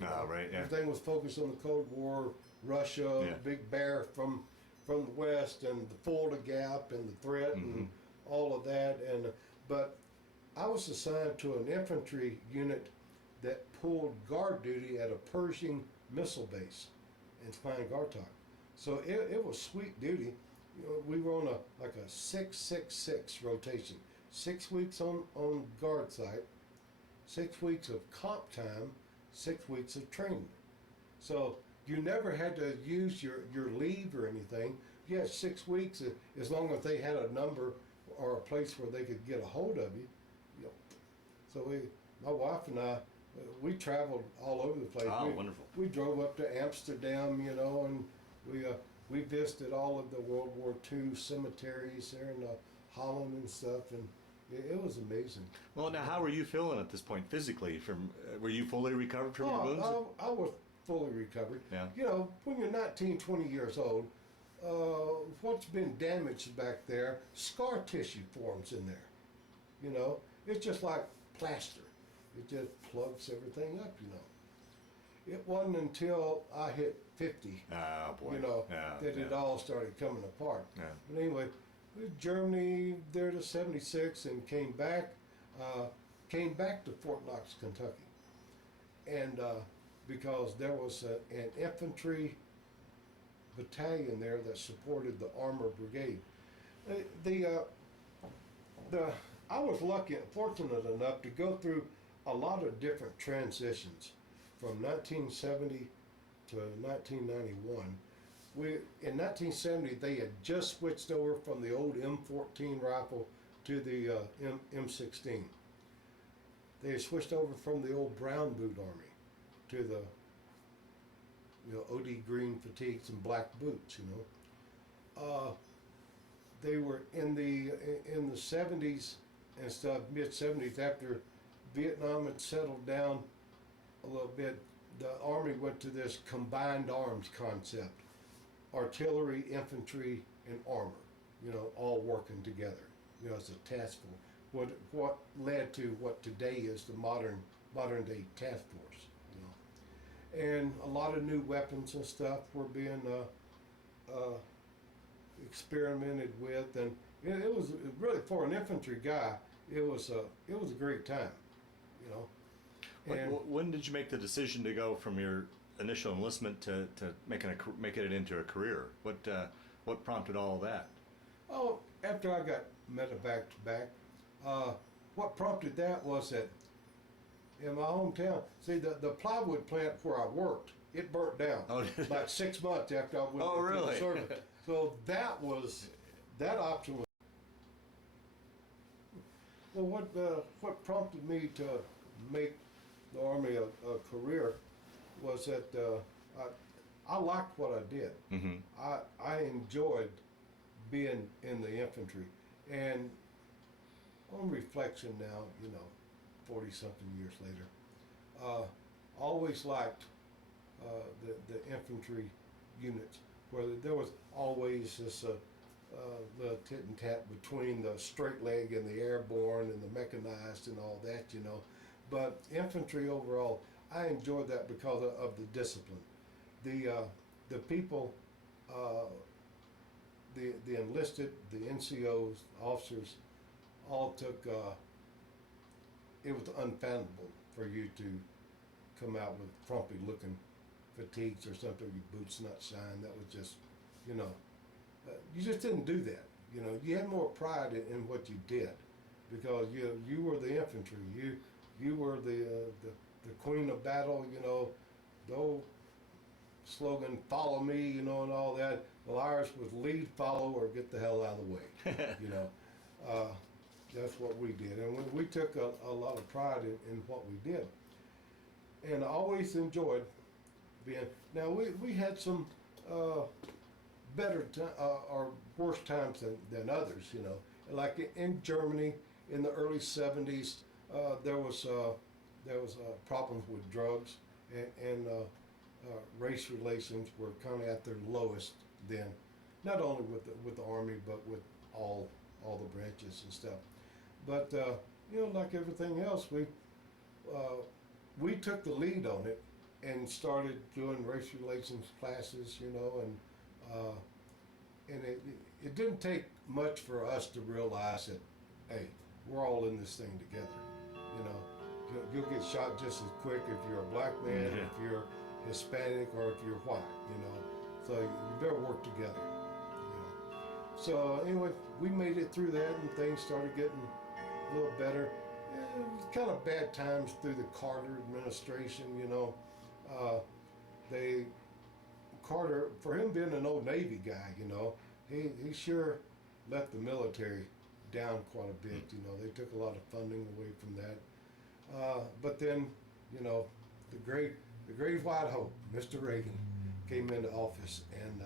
Right, yeah. Everything was focused on the Cold War, Russia, Big Bear from the West, and the Fulda Gap, and the threat, and all of that. But I was assigned to an infantry unit that pulled guard duty at a Pershing missile base in Spine-Gartok. So it was sweet duty. We were on a 6-6-6 rotation. 6 weeks on guard site, 6 weeks of comp time, 6 weeks of training. So you never had to use your leave or anything. You had 6 weeks as long as they had a number or a place where they could get a hold of you. So my wife and I, we traveled all over the place. Oh, wonderful. We drove up to Amsterdam, and we visited all of the World War II cemeteries there in Holland and stuff, and it was amazing. Well, now, how were you feeling at this point physically? Were you fully recovered from your wounds? I was fully recovered. Yeah. When you're 19, 20 years old, what's been damaged back there, scar tissue forms in there. It's just like plaster. It just plugs everything up, It wasn't until I hit 50, oh, boy. That it all started coming apart. Yeah. But anyway, Germany there to 76 and came back to Fort Knox, Kentucky. And because there was an infantry battalion there that supported the Armor Brigade. I was lucky and fortunate enough to go through a lot of different transitions from 1970 to 1991. In 1970, they had just switched over from the old M14 rifle to the M16. They had switched over from the old brown boot army to the OD green fatigues and black boots. They were in the 70s and stuff, mid 70s, after Vietnam had settled down a little bit. The Army went to this combined arms concept. Artillery, infantry, and armor, all working together, as a task force. What led to what today is the modern day task force, And a lot of new weapons and stuff were being experimented with, and it was really, for an infantry guy, it was a great time, you know. And When did you make the decision to go from your initial enlistment to making it into a career? What prompted all of that? oh, after I got medevac back, what prompted that was that in my hometown, see the plywood plant where I worked, it burnt down Oh, like 6 months after I went Oh, into really? the service. So that option was. Well, what prompted me to make the Army a career was that I liked what I did. Mm-hmm. I enjoyed being in the infantry, and on reflection now, 40-something years later, always liked the infantry units, where there was always this the tit and tat between the straight leg and the airborne and the mechanized and all that, But infantry overall, I enjoyed that because of the discipline. The people, the enlisted, the NCOs, officers, all took. It was unfathomable for you to come out with frumpy looking fatigues or something, your boots not shined. That was just, you just didn't do that. You had more pride in what you did, because you were the infantry. You were the queen of battle. The old slogan, "Follow me," and all that. Well, ours was "Lead, follow, or get the hell out of the way." That's what we did, and we took a lot of pride in what we did, and I always enjoyed being. Now we had some better or worse times than others, Like in Germany in the early '70s, there was problems with drugs, and race relations were kind of at their lowest then, not only with the Army but with all the branches and stuff. But like everything else, we took the lead on it and started doing race relations classes, and it didn't take much for us to realize that, hey, we're all in this thing together. You'll get shot just as quick if you're a black man, Yeah. if you're Hispanic, or if you're white. So you better work together. So anyway, we made it through that, and things started getting a little better. It was kind of bad times through the Carter administration. Carter, for him being an old Navy guy, he sure let the military down quite a bit. They took a lot of funding away from that. But then, the great white hope, Mr. Reagan, came into office, and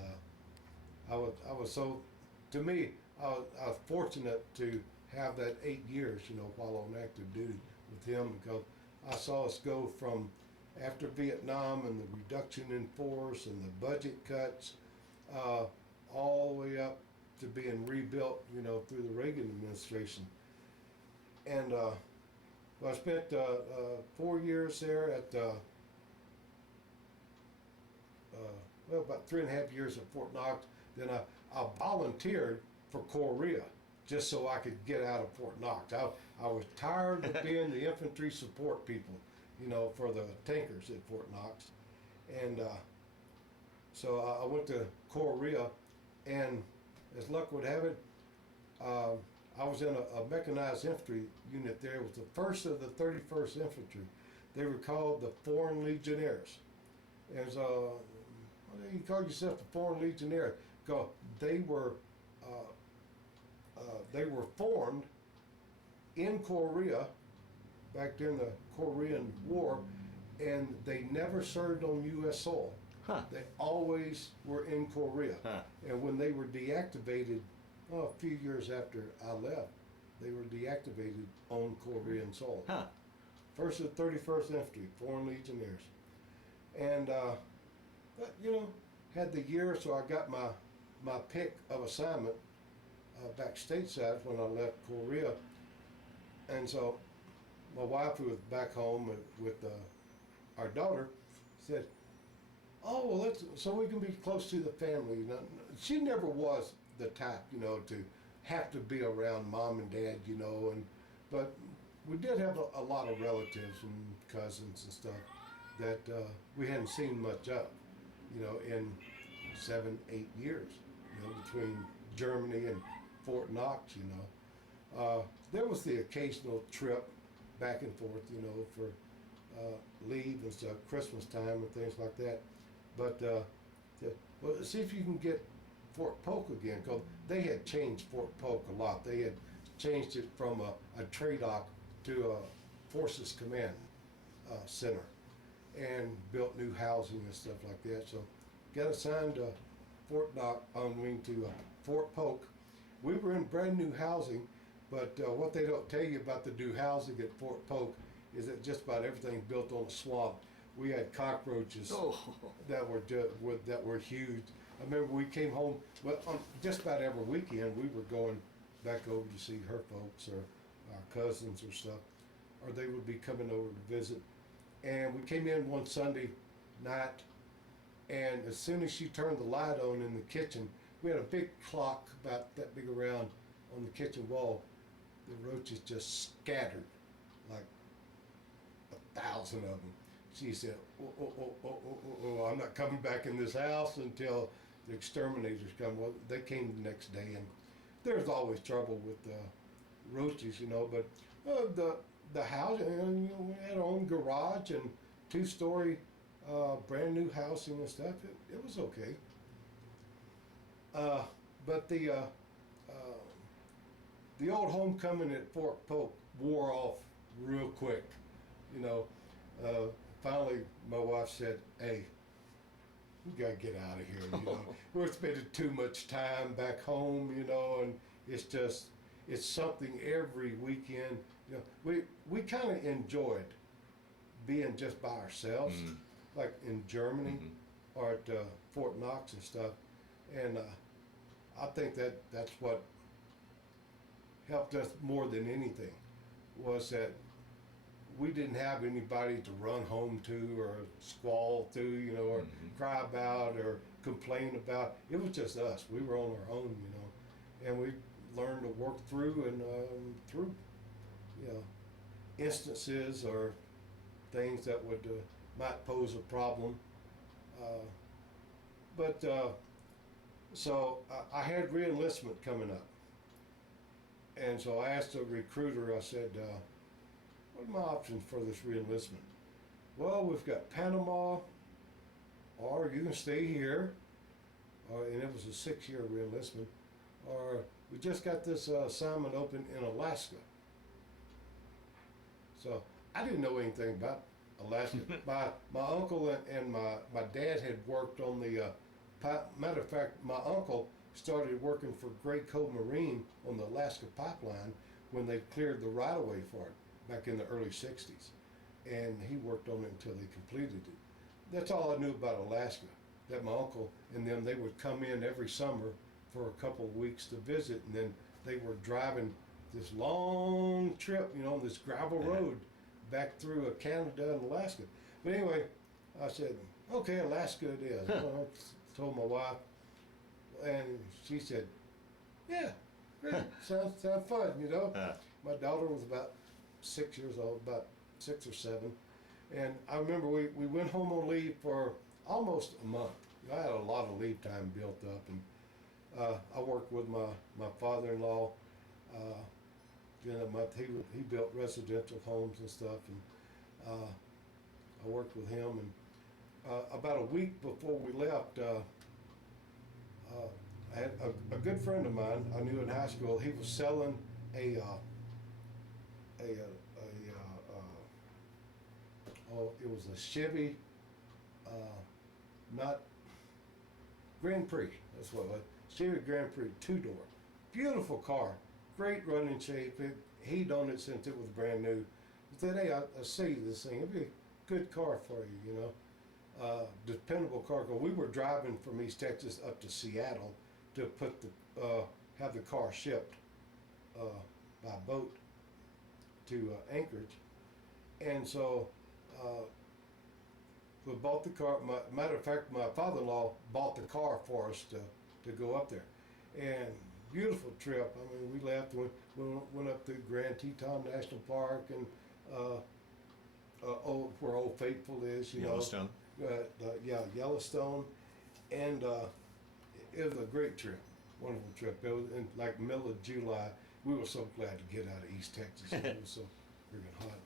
I was so, to me, I was fortunate to have that 8 years, while on active duty with him, because I saw us go from after Vietnam and the reduction in force and the budget cuts, all the way up to being rebuilt, through the Reagan administration. And I spent 4 years there at, about 3.5 years at Fort Knox. Then I volunteered for Korea just so I could get out of Fort Knox. I was tired of being the infantry support people, for the tankers at Fort Knox. And so I went to Korea, and as luck would have it, I was in a mechanized infantry unit there. It was the first of the 31st Infantry. They were called the Foreign Legionnaires. And so, you call yourself the Foreign Legionnaire because they were formed in Korea back during the Korean War, and they never served on U.S. soil. Huh. They always were in Korea. Huh. And when they were deactivated, a few years after I left, they were deactivated on Korean soil. Huh. First of the 31st Infantry, Foreign Legionnaires. And, but, had the year, so I got my pick of assignment back stateside when I left Korea. And so my wife, who was back home with our daughter, said, "Oh, well, so we can be close to the family." She never was the type, you know, to have to be around mom and dad, you know, but we did have a lot of relatives and cousins and stuff that we hadn't seen much of, you know, in 7, 8 years, you know, between Germany and Fort Knox, you know. There was the occasional trip back and forth, you know, for leave and stuff, Christmas time and things like that. But well, see if you can get Fort Polk again, because they had changed Fort Polk a lot. They had changed it from a trade dock to a Forces Command Center, and built new housing and stuff like that. So got assigned to Fort Polk. We were in brand new housing, but what they don't tell you about the new housing at Fort Polk is that just about everything's built on a swamp. We had cockroaches that were huge. I remember we came home, well, on just about every weekend we were going back over to see her folks or our cousins or stuff, or they would be coming over to visit. And we came in one Sunday night, and as soon as she turned the light on in the kitchen, we had a big clock about that big around on the kitchen wall. The roaches just scattered, like 1,000 of them. She said, I'm not coming back in this house until the exterminators come. Well, they came the next day, and there's always trouble with roaches, you know, but the house, you know, we had our own garage and 2-story brand new housing and stuff. It was okay. But the old homecoming at Fort Polk wore off real quick, you know. Finally, my wife said, "Hey, we gotta get out of here, you know. We're spending too much time back home, you know, and it's something every weekend. You know, we kind of enjoyed being just by ourselves, like in Germany or at Fort Knox and stuff. And I think that's what helped us more than anything, was that we didn't have anybody to run home to or squall to, you know, or cry about or complain about. It was just us. We were on our own, you know, and we learned to work through through, you know, instances or things that would might pose a problem. So I had re-enlistment coming up, and so I asked the recruiter. I said, what are my options for this re-enlistment? Well, we've got Panama, or you can stay here, and it was a 6-year re-enlistment, or we just got this assignment open in Alaska. So I didn't know anything about Alaska. my uncle and my dad had worked on the, matter of fact, my uncle started working for Great Cove Marine on the Alaska pipeline when they cleared the right-of-way for it back in the early 60s. And he worked on it until they completed it. That's all I knew about Alaska, that my uncle and them, they would come in every summer for a couple of weeks to visit, and then they were driving this long trip, you know, this gravel road back through Canada and Alaska. But anyway, I said, okay, Alaska it is. I told my wife, and she said, yeah, great, sounds fun, you know. My daughter was about 6 years old, about 6 or 7. And I remember we went home on leave for almost a month. I had a lot of leave time built up, and I worked with my father-in-law. During that month, he built residential homes and stuff, and I worked with him. And about a week before we left, I had a good friend of mine I knew in high school. He was selling it was a Chevy, not Grand Prix, that's what it was. Chevy Grand Prix 2-door. Beautiful car, great running shape. He'd owned it since it was brand new. He said, hey, I'll sell you this thing. It'd be a good car for you, you know. Dependable car. We were driving from East Texas up to Seattle to put have the car shipped by boat to Anchorage. And so we bought the car. Matter of fact, my father-in-law bought the car for us to go up there. and beautiful trip. I mean, we left, went up through Grand Teton National Park and where Old Faithful is, you Yellowstone. know. Yeah, Yellowstone, and it was a great trip, wonderful trip. It was in like middle of July. We were so glad to get out of East Texas. It was so freaking hot.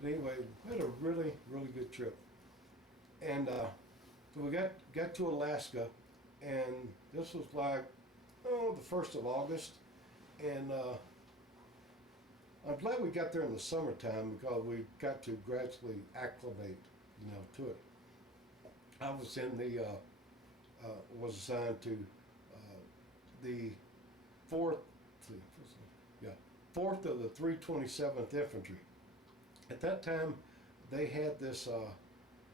But anyway, we had a really, really good trip. And so we got to Alaska, and this was like, the 1st of August. And I'm glad we got there in the summertime because we got to gradually acclimate, to it. I was in the, was assigned to the 4th, yeah, 4th of the 327th Infantry. At that time, they had this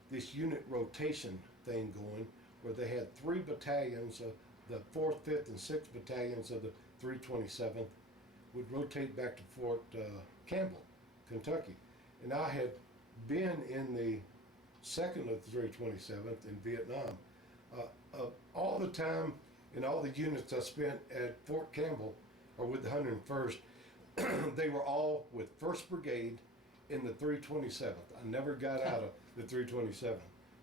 this unit rotation thing going, where they had 3 battalions, the 4th, 5th, and 6th battalions of the 327th would rotate back to Fort Campbell, Kentucky. And I had been in the 2nd of the 327th in Vietnam. All the time in all the units I spent at Fort Campbell, or with the 101st, they were all with 1st Brigade in the 327th. I never got out of the 327th,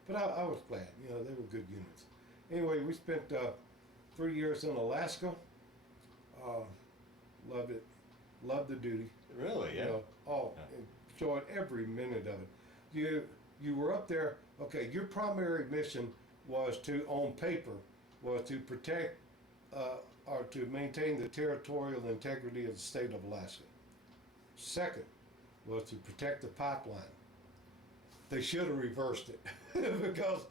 but I was glad. They were good units. Anyway, we spent 3 years in Alaska. Loved it. Loved the duty. Really? Yeah. Yeah. Enjoyed every minute of it. You were up there. Okay, your primary mission was on paper, was to protect or to maintain the territorial integrity of the state of Alaska. Second was to protect the pipeline. They should have reversed it because,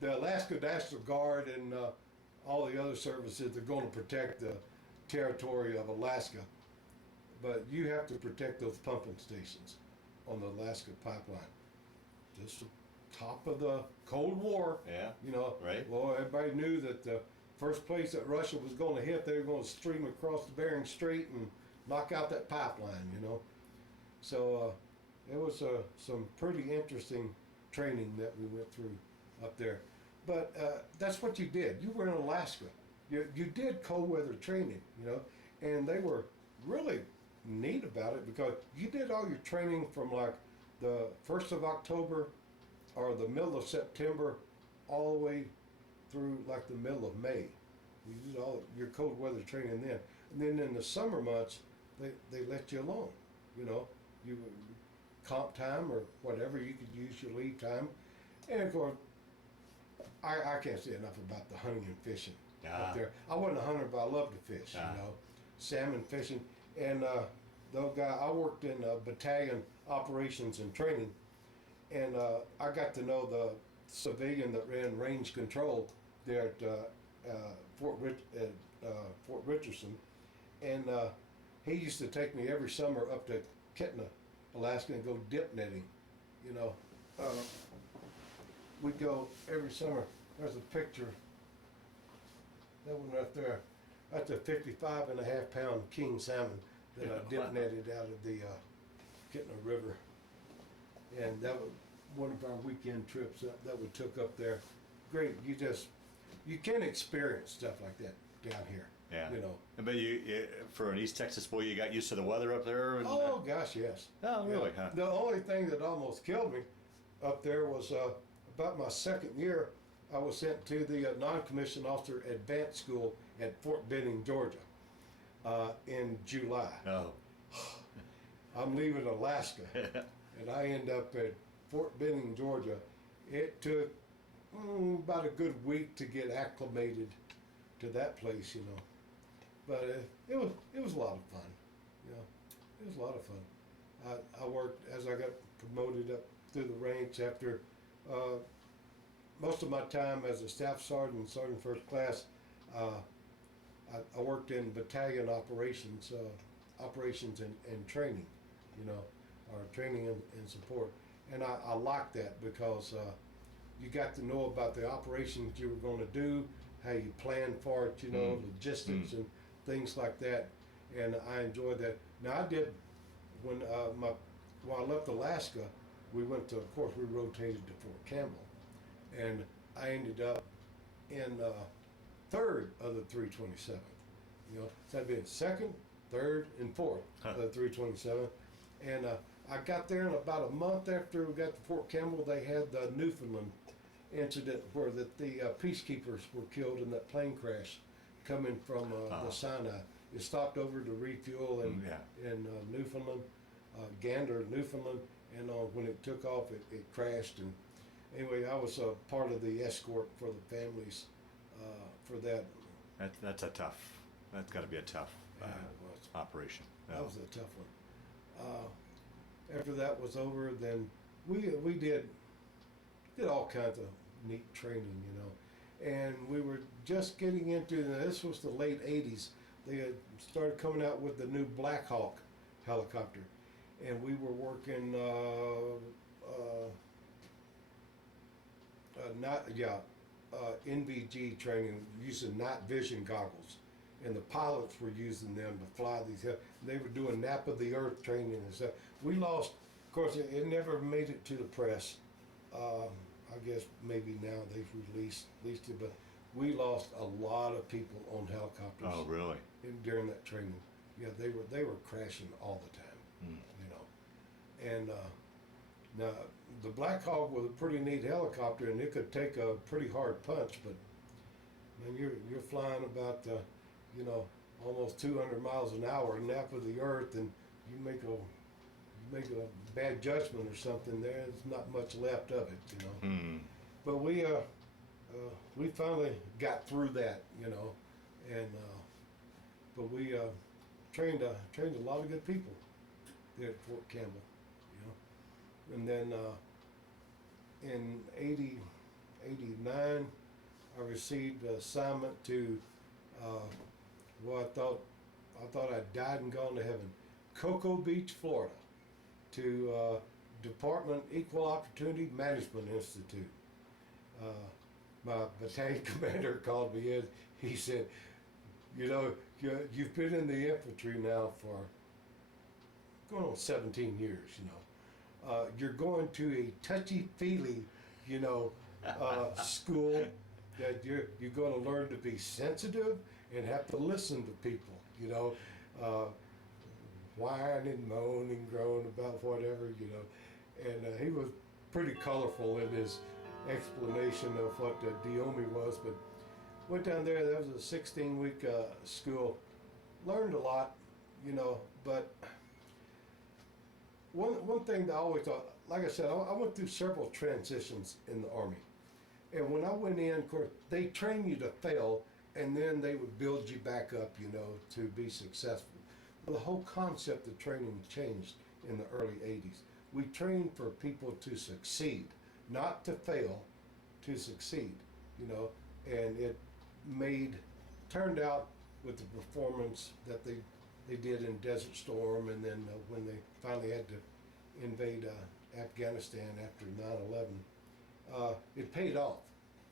the Alaska National Guard and all the other services are going to protect the territory of Alaska. But you have to protect those pumping stations on the Alaska pipeline. Just the top of the Cold War. Yeah. Right. Well, everybody knew that the first place that Russia was going to hit, they were going to stream across the Bering Strait and knock out that pipeline, So it was some pretty interesting training that we went through up there. But that's what you did. You were in Alaska. You did cold weather training, and they were really neat about it because you did all your training from like the 1st of October or the middle of September all the way through like the middle of May. You did all your cold weather training then. And then in the summer months, they let you alone, you comp time or whatever, you could use your leave time. And of course, I can't say enough about the hunting and fishing up there. I wasn't a hunter, but I loved to fish, salmon fishing. And the guy, I worked in battalion operations and training, and I got to know the civilian that ran range control there at Fort Richardson, and he used to take me every summer up to Kitna, Alaska, and go dip netting. We'd go every summer. There's a picture. That one right there. That's a 55.5-pound king salmon that I dip netted out of the Kitna River. And that was one of our weekend trips that we took up there. Great. You can't experience stuff like that down here. Yeah. But you, for an East Texas boy, you got used to the weather up there? And, oh, gosh, yes. Oh, really? Yeah. Huh? The only thing that almost killed me up there was about my 2nd year, I was sent to the non-commissioned officer advanced school at Fort Benning, Georgia, in July. Oh. I'm leaving Alaska, and I end up at Fort Benning, Georgia. It took about a good week to get acclimated to that place, But it was a lot of fun, It was a lot of fun. I worked as I got promoted up through the ranks after most of my time as a staff sergeant, sergeant first class. I worked in battalion operations, and training, or training and support. And I liked that because you got to know about the operations you were going to do, how you planned for it, logistics and things like that. And I enjoyed that. Now I did, when I left Alaska, we went to, of course, we rotated to Fort Campbell. And I ended up in third of the 327. You know, so I'd been second, third, and fourth of the 327. And I got there, and about a month after we got to Fort Campbell, they had the Newfoundland incident where the peacekeepers were killed in that plane crash coming from the Sinai. It stopped over to refuel in Newfoundland, Gander, Newfoundland, and when it took off, it crashed. And anyway, I was part of the escort for the families for that. That's got to be a tough Yeah, it was. operation. That was a tough one. After that was over, then we did all kinds of neat training, you know. And we were just getting into, this was the late 80s, they had started coming out with the new Black Hawk helicopter. And we were working, NVG training using night vision goggles. And the pilots were using them to fly these. They were doing nap of the earth training and stuff. We lost, of course, it never made it to the press. I guess maybe now they've released it, but we lost a lot of people on helicopters. Oh, really? During that training. Yeah, they were crashing all the time, you know. And now the Black Hawk was a pretty neat helicopter, and it could take a pretty hard punch, but man, you're flying about you know, almost 200 miles an hour, nap of the earth, and you make a bad judgment or something, there's not much left of it, you know. But we finally got through that, you know, and but we trained a lot of good people there at Fort Campbell, you know. And then in 89, I received an assignment to well, I thought I'd died and gone to heaven. Cocoa Beach, Florida, to Department Equal Opportunity Management Institute. My battalion commander called me in. He said, you know, you've been in the infantry now for going on 17 years, you know. You're going to a touchy-feely, you know, school that you're going to learn to be sensitive and have to listen to people, you know, whine and moan and groan about whatever, you know. And he was pretty colorful in his explanation of what the Diomi was, but went down there. That was a 16-week school. Learned a lot, you know, but one thing that I always thought, like I said, I went through several transitions in the Army. And when I went in, of course, they train you to fail, and then they would build you back up, you know, to be successful. Well, the whole concept of training changed in the early 80s. We trained for people to succeed, not to fail, to succeed, you know, and it turned out with the performance that they did in Desert Storm, and then when they finally had to invade Afghanistan after 9/11, it paid off.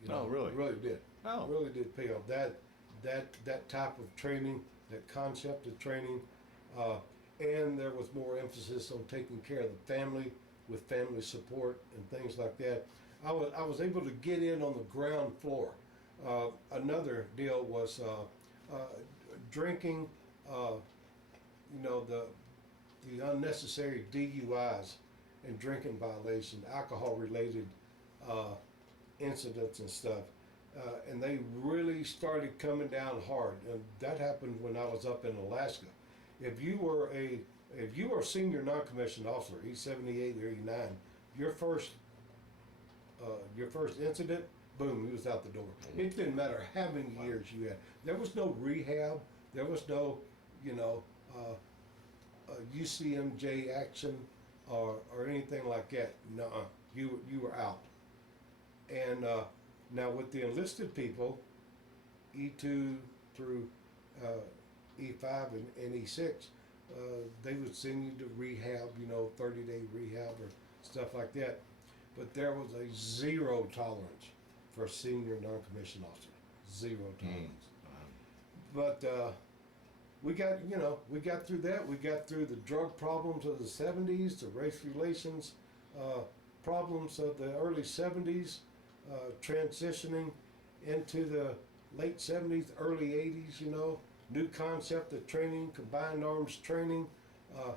You know, Oh, really? It really did. Oh. It really did pay off. That type of training, that concept of training, and there was more emphasis on taking care of the family with family support and things like that. I was able to get in on the ground floor. Another deal was drinking, you know, the unnecessary DUIs and drinking violation, alcohol-related incidents and stuff. And they really started coming down hard. And that happened when I was up in Alaska. If you were a senior non-commissioned officer, E78 or E9, your first incident, boom, you was out the door. It didn't matter how many years you had. There was no rehab. There was no, you know, UCMJ action or anything like that. Nuh-uh. You were out. And now with the enlisted people, E2 through E5 and E6, they would send you to rehab, you know, 30-day rehab or stuff like that. But there was a zero tolerance for a senior non-commissioned officer. Zero tolerance. But we got through that. We got through the drug problems of the 70s, the race relations problems of the early 70s, transitioning into late 70s, early 80s, you know, new concept of training, combined arms training. Uh,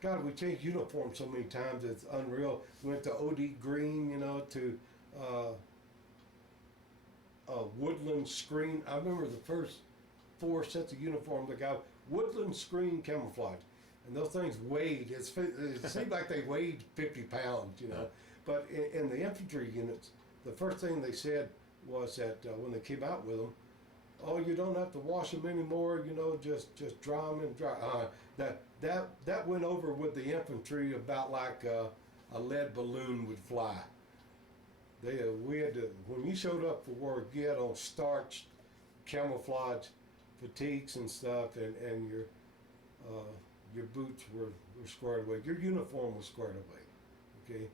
God, we changed uniforms so many times, it's unreal. We went to OD green, you know, to woodland screen. I remember the first 4 sets of uniforms I got, woodland screen camouflage. And those things weighed, it seemed like they weighed 50 pounds, you know. But in the infantry units, the first thing they said was that when they came out with them, oh, you don't have to wash them anymore, you know, just dry them and dry. That went over with the infantry about like a lead balloon would fly. We had to, when you showed up for work, you had on starched camouflage fatigues and stuff, and your boots were squared away. Your uniform was squared away, okay?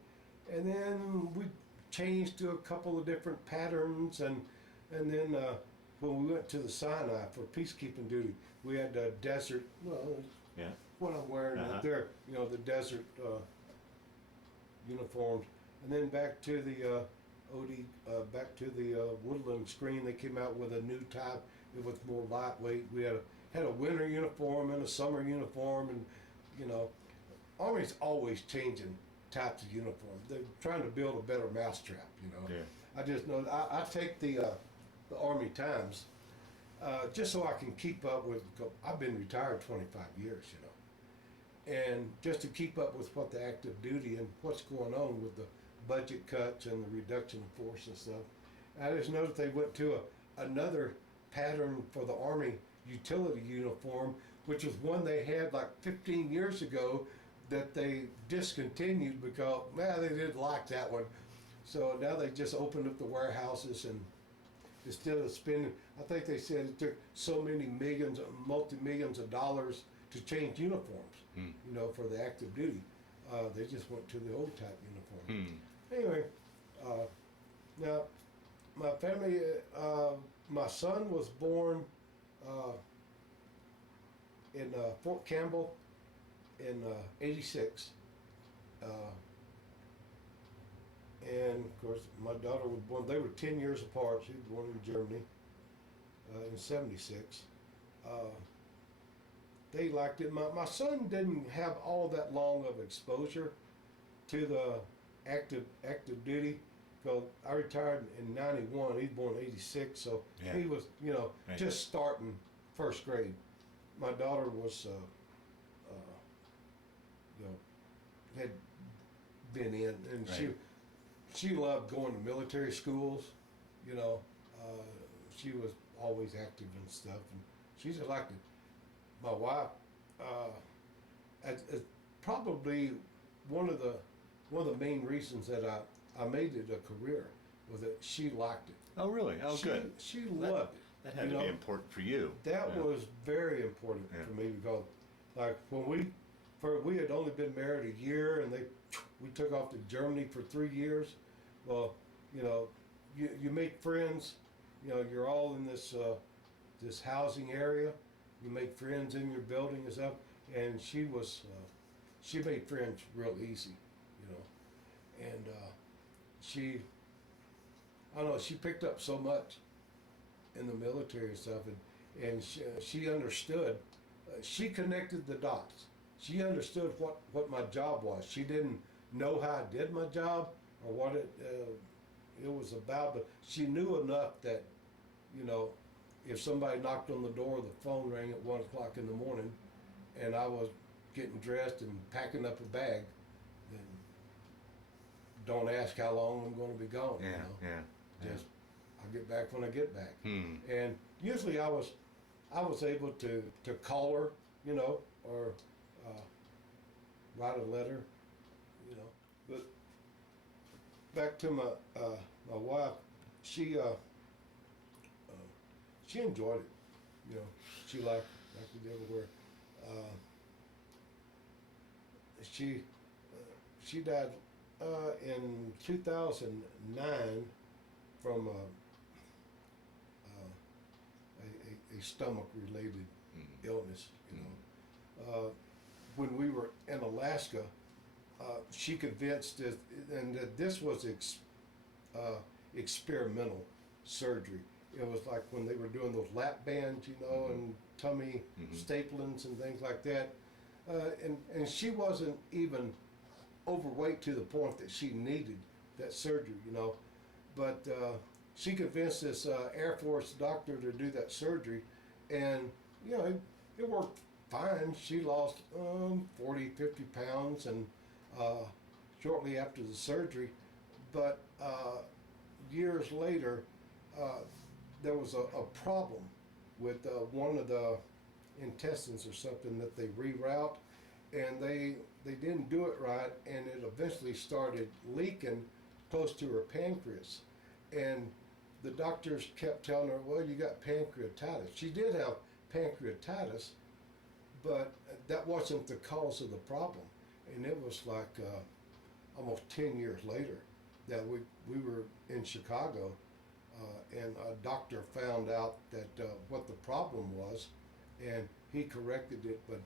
And then we changed to a couple of different patterns, and then when we went to the Sinai for peacekeeping duty, we had desert, well, Yeah. what I'm wearing there, you know, the desert uniforms. And then back to the back to the woodland screen, they came out with a new type. It was more lightweight. We had a winter uniform and a summer uniform, and you know, Army's always changing types of uniforms. They're trying to build a better mousetrap, you know. Yeah. I just know I take the Army Times just so I can keep up with. I've been retired 25 years, you know, and just to keep up with what the active duty and what's going on with the budget cuts and the reduction of force and stuff. I just noticed they went to another pattern for the Army utility uniform, which was one they had like 15 years ago that they discontinued because, man, they didn't like that one. So now they just opened up the warehouses, and instead of spending, I think they said it took so many millions, multi-millions of dollars to change uniforms, you know, for the active duty. They just went to the old type uniform. Anyway, now my family, my son was born in Fort Campbell in '86. And of course, my daughter was born, they were 10 years apart. She was born in Germany in '76. They liked it. My son didn't have all that long of exposure to the active duty, because I retired in '91. He's born in '86, so he was, you know, just starting first grade. My daughter was, you know, had been in, and she loved going to military schools. You know, she was always active and stuff, and she just liked it. My wife, probably one of the main reasons that I made it a career was that she liked it. Oh, really? Oh, good. She loved it. That had to be important for you. That was very important for me, because, like, when we had only been married a year, and we took off to Germany for 3 years. Well, you know, you make friends. You know, you're all in this housing area. You make friends in your building and stuff. And she made friends real easy, you know. And I don't know, she picked up so much in the military and stuff, and she understood. She connected the dots. She understood what my job was. She didn't know how I did my job or what it was about, but she knew enough that, you know, if somebody knocked on the door, the phone rang at 1 o'clock in the morning, and I was getting dressed and packing up a bag, then don't ask how long I'm going to be gone. Yeah, you know? Just I'll get back when I get back. And usually I was able to call her, you know, or write a letter, you know. But back to my wife, she enjoyed it, you know. She liked it everywhere. She died in 2009 from a stomach-related illness, you know. When we were in Alaska, she convinced us, and that this was experimental surgery. It was like when they were doing those lap bands, you know, and tummy staplings and things like that. And she wasn't even overweight to the point that she needed that surgery, you know. But she convinced this Air Force doctor to do that surgery, and you know it worked fine. She lost 40, 50 pounds, and shortly after the surgery. But years later, there was a problem with one of the intestines or something that they reroute, and they didn't do it right, and it eventually started leaking close to her pancreas. And the doctors kept telling her, well, you got pancreatitis. She did have pancreatitis, but that wasn't the cause of the problem. And it was like almost 10 years later that we were in Chicago, and a doctor found out that what the problem was, and he corrected it, but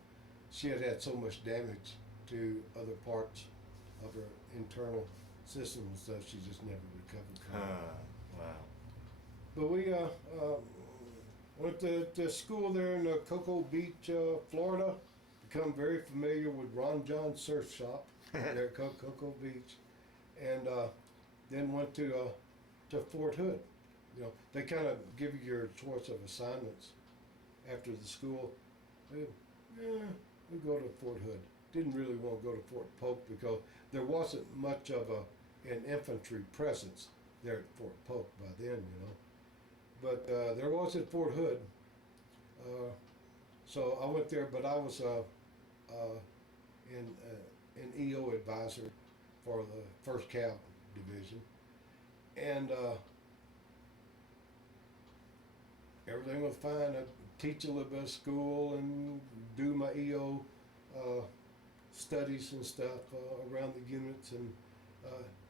she had had so much damage to other parts of her internal systems that she just never recovered from it. Wow. But we went to school there in Cocoa Beach, Florida. Become very familiar with Ron John's surf shop there at Cocoa Beach, and then went to Fort Hood. You know, they kind of give you your choice of assignments after the school. We go to Fort Hood. Didn't really want to go to Fort Polk because there wasn't much of an infantry presence there at Fort Polk by then, you know. But there was at Fort Hood. So I went there, but I was an EO advisor for the 1st Cav Division. And everything was fine. I'd teach a little bit of school and do my EO studies and stuff around the units, and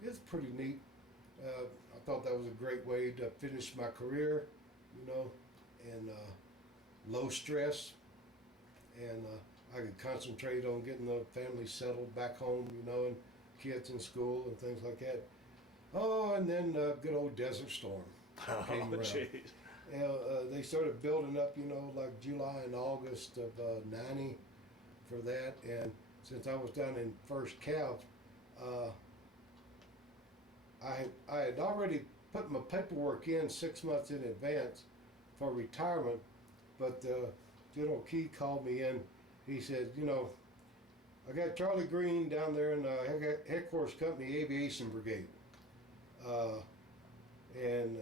it's pretty neat. I thought that was a great way to finish my career, you know, and low stress, and I could concentrate on getting the family settled back home, you know, and kids in school and things like that. Oh, and then good old Desert Storm came around. Jeez. They started building up, you know, like July and August of '90 for that, and since I was down in 1st Cav, I had already put my paperwork in 6 months in advance for retirement, but General Key called me in. He said, you know, I got Charlie Green down there in the Headquarters Company Aviation Brigade, and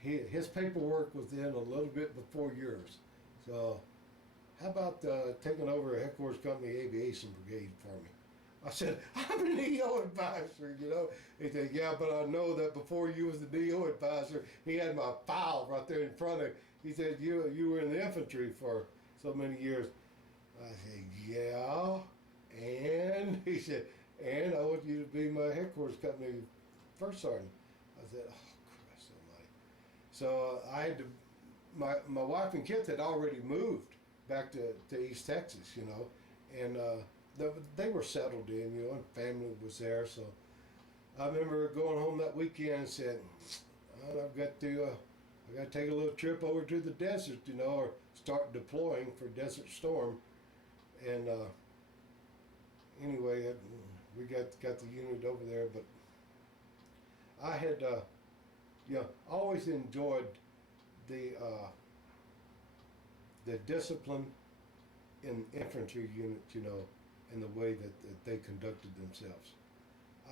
his paperwork was in a little bit before yours. So how about taking over a Headquarters Company Aviation Brigade for me? I said, I'm an EO advisor, you know. He said, yeah, but I know that before you was the DO advisor, he had my file right there in front of him. He said, you were in the infantry for so many years. I said, yeah, and he said, and I want you to be my Headquarters Company First Sergeant. I said, oh, Christ almighty. So I had to, my wife and kids had already moved back to East Texas, you know, and they were settled in, you know, and family was there. So I remember going home that weekend and said, I've got to take a little trip over to the desert, you know, or start deploying for Desert Storm. And anyway, we got the unit over there, but I had, you know, always enjoyed the discipline in infantry units, you know, and the way that they conducted themselves.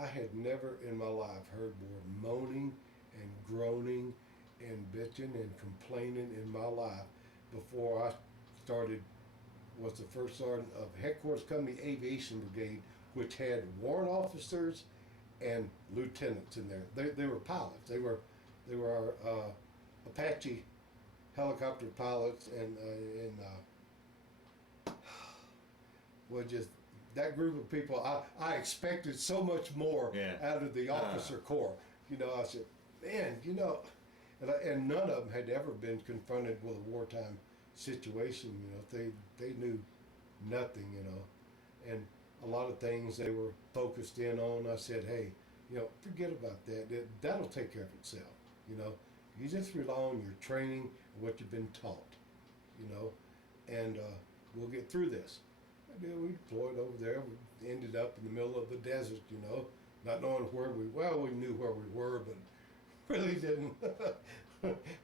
I had never in my life heard more moaning and groaning and bitching and complaining in my life before I was the first sergeant of Headquarters Company Aviation Brigade, which had warrant officers and lieutenants in there. They were pilots. They were Apache helicopter pilots, and well, just that group of people. I expected so much more out of the officer corps. You know, I said, man, you know, and none of them had ever been confronted with a wartime situation. You know, they knew nothing. You know, and a lot of things they were focused in on. I said, hey, you know, forget about that. That'll take care of itself. You know, You just rely on your training and what you've been taught, you know, and we'll get through this. And then we deployed over there. We ended up in the middle of the desert, you know, not knowing where we knew where we were, but really didn't,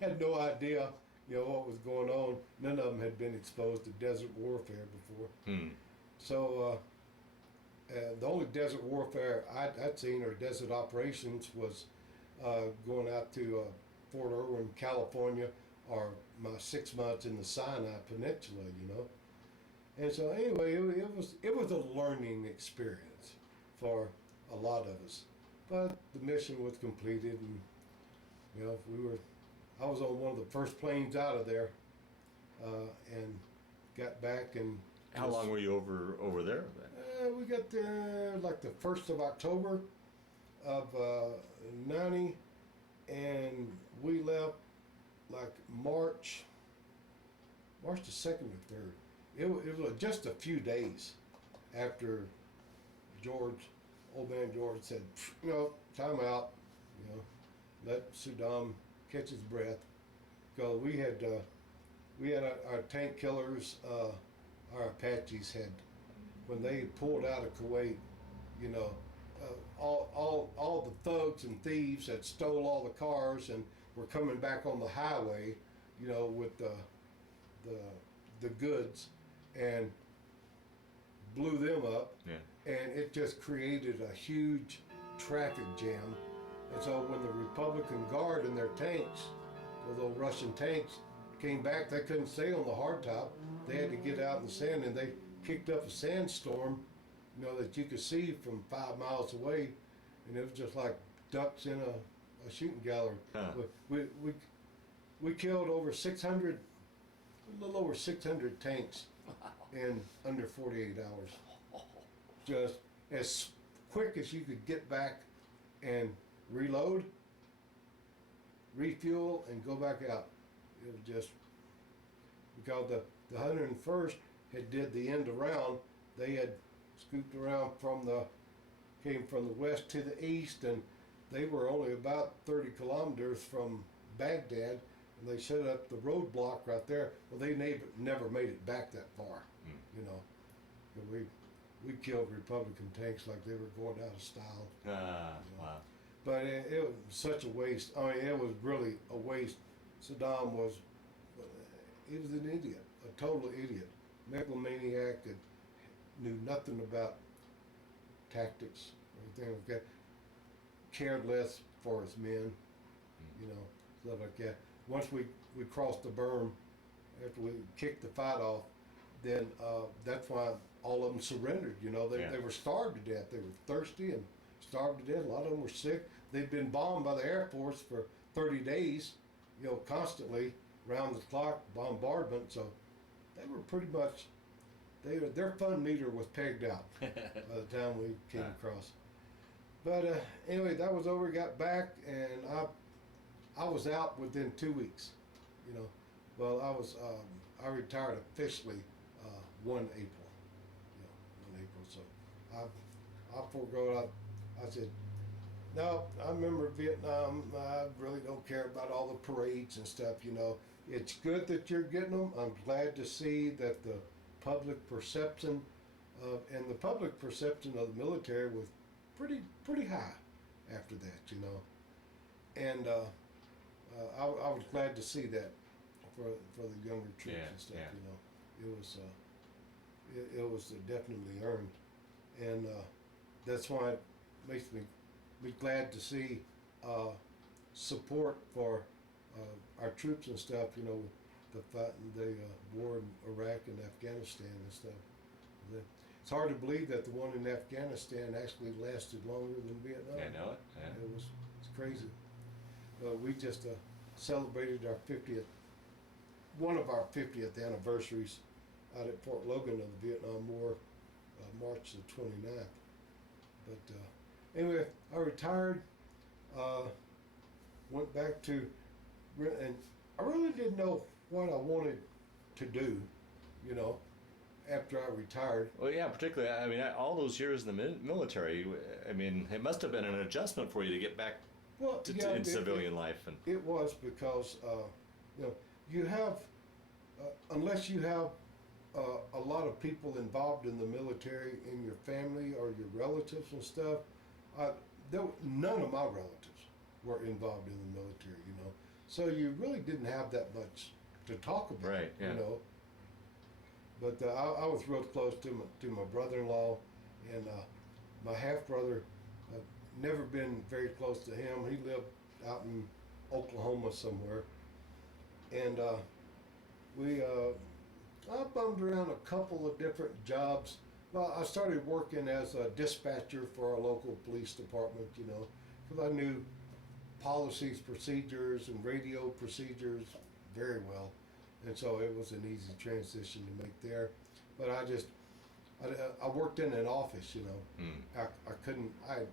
had no idea, you know, what was going on. None of them had been exposed to desert warfare before. So the only desert warfare I'd seen, or desert operations, was going out to Fort Irwin, California, or my 6 months in the Sinai Peninsula, you know. And so anyway, it was a learning experience for a lot of us. But the mission was completed, and you know, I was on one of the first planes out of there, and got back. And How long were you over there then? we got there like the 1st of October of 90, and we left like March the 2nd or 3rd. It was just a few days after old man George said, you know, time out, you know, let Saddam catch his breath. Because we had our tank killers, our Apaches had, when they pulled out of Kuwait, you know, all the thugs and thieves that stole all the cars and were coming back on the highway, you know, with the goods, and blew them up. Yeah. And it just created a huge traffic jam. And so when the Republican Guard and their tanks, those Russian tanks, came back, they couldn't stay on the hardtop. They had to get out in the sand, and they kicked up a sandstorm, you know, that you could see from 5 miles away, and it was just like ducks in a shooting gallery. Huh. We killed over 600, a little over 600 tanks in under 48 hours. Just as quick as you could get back and reload, refuel, and go back out. It was just, because the 101st had did the end around. They had scooped around came from the west to the east, and they were only about 30 kilometers from Baghdad, and they set up the roadblock right there. Well, they never made it back that far, you know. And we killed Republican tanks like they were going out of style. You know. Wow. But it was such a waste. I mean, it was really a waste. Saddam he was an idiot, a total idiot, megalomaniac that knew nothing about tactics or anything like that. Cared less for his men, you know, stuff like that. Once we crossed the berm, after we kicked the fight off, then that's why all of them surrendered. You know, they were starved to death. They were thirsty and starved to death. A lot of them were sick. They'd been bombed by the Air Force for 30 days, you know, constantly, round the clock bombardment. So they were pretty much, their fun meter was pegged out by the time we came across. But anyway, that was over. Got back, and I was out within 2 weeks. You know, well, I retired officially 1 April. You know, 1 April. So I forego it. I said, no, I remember Vietnam. I really don't care about all the parades and stuff, you know. It's good that you're getting them. I'm glad to see that the public perception of the military was pretty high after that, you know. And I was glad to see that for the younger troops and stuff, you know. It was definitely earned. And that's why it makes me be glad to see support for our troops and stuff, you know, the war in Iraq and Afghanistan and stuff. It's hard to believe that the one in Afghanistan actually lasted longer than Vietnam. I know it. Yeah. It's crazy. We just celebrated one of our 50th anniversaries out at Fort Logan of the Vietnam War, March the 29th. But anyway, I retired, went back to, and I really didn't know what I wanted to do, you know, after I retired. Well, yeah, particularly, I mean, all those years in the military, I mean, it must have been an adjustment for you to get back Well, yeah, in civilian life. And it was because you know, you have unless you have a lot of people involved in the military in your family or your relatives and stuff. None of my relatives were involved in the military, you know. So you really didn't have that much to talk about, right, yeah. you know. But I was real close to my brother-in-law, and my half-brother. Never been very close to him. He lived out in Oklahoma somewhere, and I bummed around a couple of different jobs. Well, I started working as a dispatcher for a local police department, you know, because I knew policies, procedures, and radio procedures very well, and so it was an easy transition to make there. But I worked in an office, you know. I couldn't. I had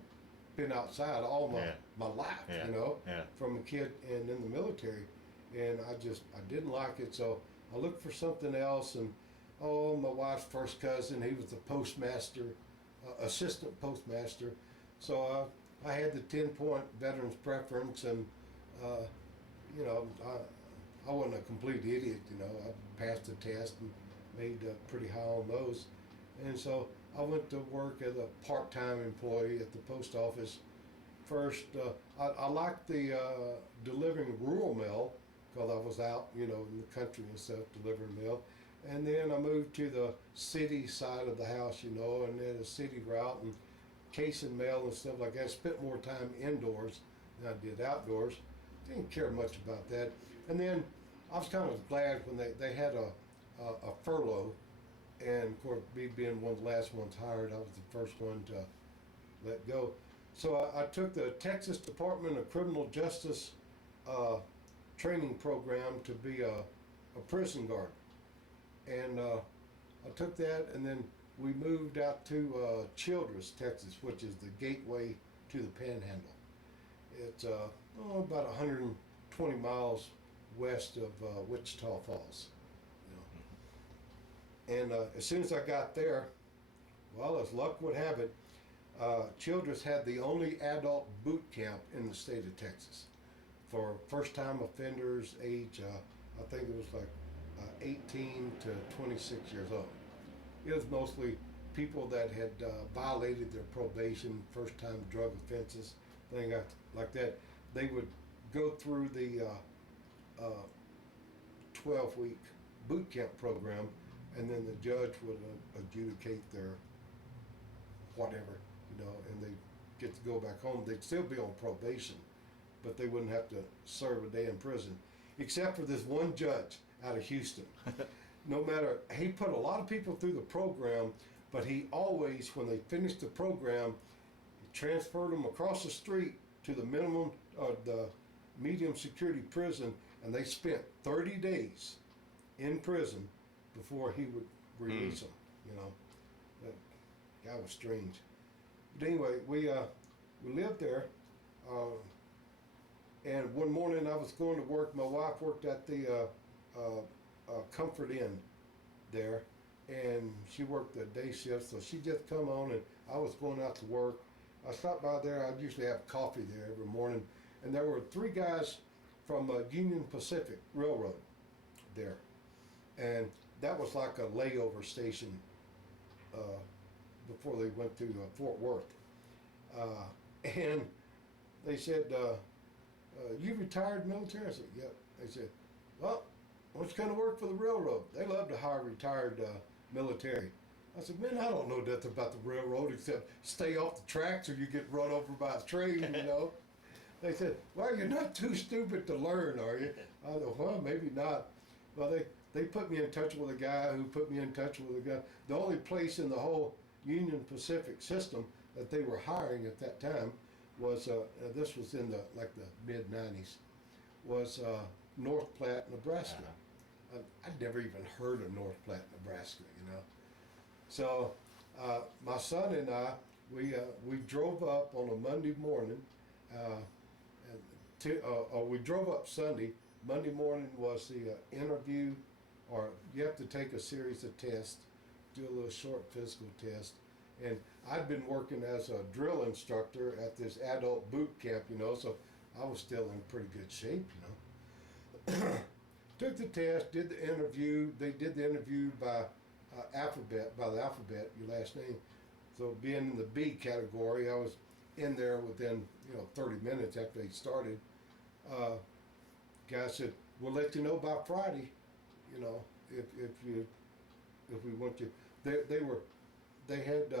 been outside all my life, you know, from a kid and in the military, and I didn't like it, so I looked for something else. And my wife's first cousin, he was the postmaster, assistant postmaster, so I had the 10-point veterans preference, and you know, I wasn't a complete idiot, you know. I passed the test and made pretty high on those, and so I went to work as a part-time employee at the post office. First, I liked the delivering rural mail because I was out, you know, in the country and stuff delivering mail. And then I moved to the city side of the house, you know, and then a city route and casing mail and stuff like that. I spent more time indoors than I did outdoors. Didn't care much about that. And then I was kind of glad when they had a furlough. And of course, me being one of the last ones hired, I was the first one to let go. So I took the Texas Department of Criminal Justice training program to be a prison guard. And I took that, and then we moved out to Childress, Texas, which is the gateway to the Panhandle. It's about 120 miles west of Wichita Falls. And as soon as I got there, well, as luck would have it, Childress had the only adult boot camp in the state of Texas for first-time offenders age, I think it was like 18 to 26 years old. It was mostly people that had violated their probation, first-time drug offenses, thing like that. They would go through the 12-week boot camp program, and then the judge would adjudicate their whatever, you know, and they get to go back home. They'd still be on probation, but they wouldn't have to serve a day in prison, except for this one judge out of Houston. No matter, he put a lot of people through the program, but he always, when they finished the program, he transferred them across the street to the medium security prison, and they spent 30 days in prison before he would release them, you know. That guy was strange. But anyway, we lived there, and one morning I was going to work. My wife worked at the Comfort Inn there, and she worked the day shift, so she just come on, and I was going out to work. I stopped by there. I usually have coffee there every morning, and there were 3 guys from Union Pacific Railroad there, and that was like a layover station before they went to Fort Worth. And they said, you retired military? I said, yep. They said, well, why don't you come to work for the railroad? They love to hire retired military. I said, man, I don't know nothing about the railroad except stay off the tracks or you get run over by a train, you know. They said, well, you're not too stupid to learn, are you? I said, well, maybe not. Well, they put me in touch with a guy who put me in touch with a guy. The only place in the whole Union Pacific system that they were hiring at that time was, this was in the mid-90s, was North Platte, Nebraska. I'd never even heard of North Platte, Nebraska, you know. So my son and I, we drove up on a Monday morning, we drove up Sunday. Monday morning was the interview, or you have to take a series of tests, do a little short physical test. And I'd been working as a drill instructor at this adult boot camp, you know, so I was still in pretty good shape, you know. Took the test, did the interview. They did the interview by the alphabet, your last name. So being in the B category, I was in there within 30 minutes after they started. Guy said, "We'll let you know by Friday, you know, if we want you." They had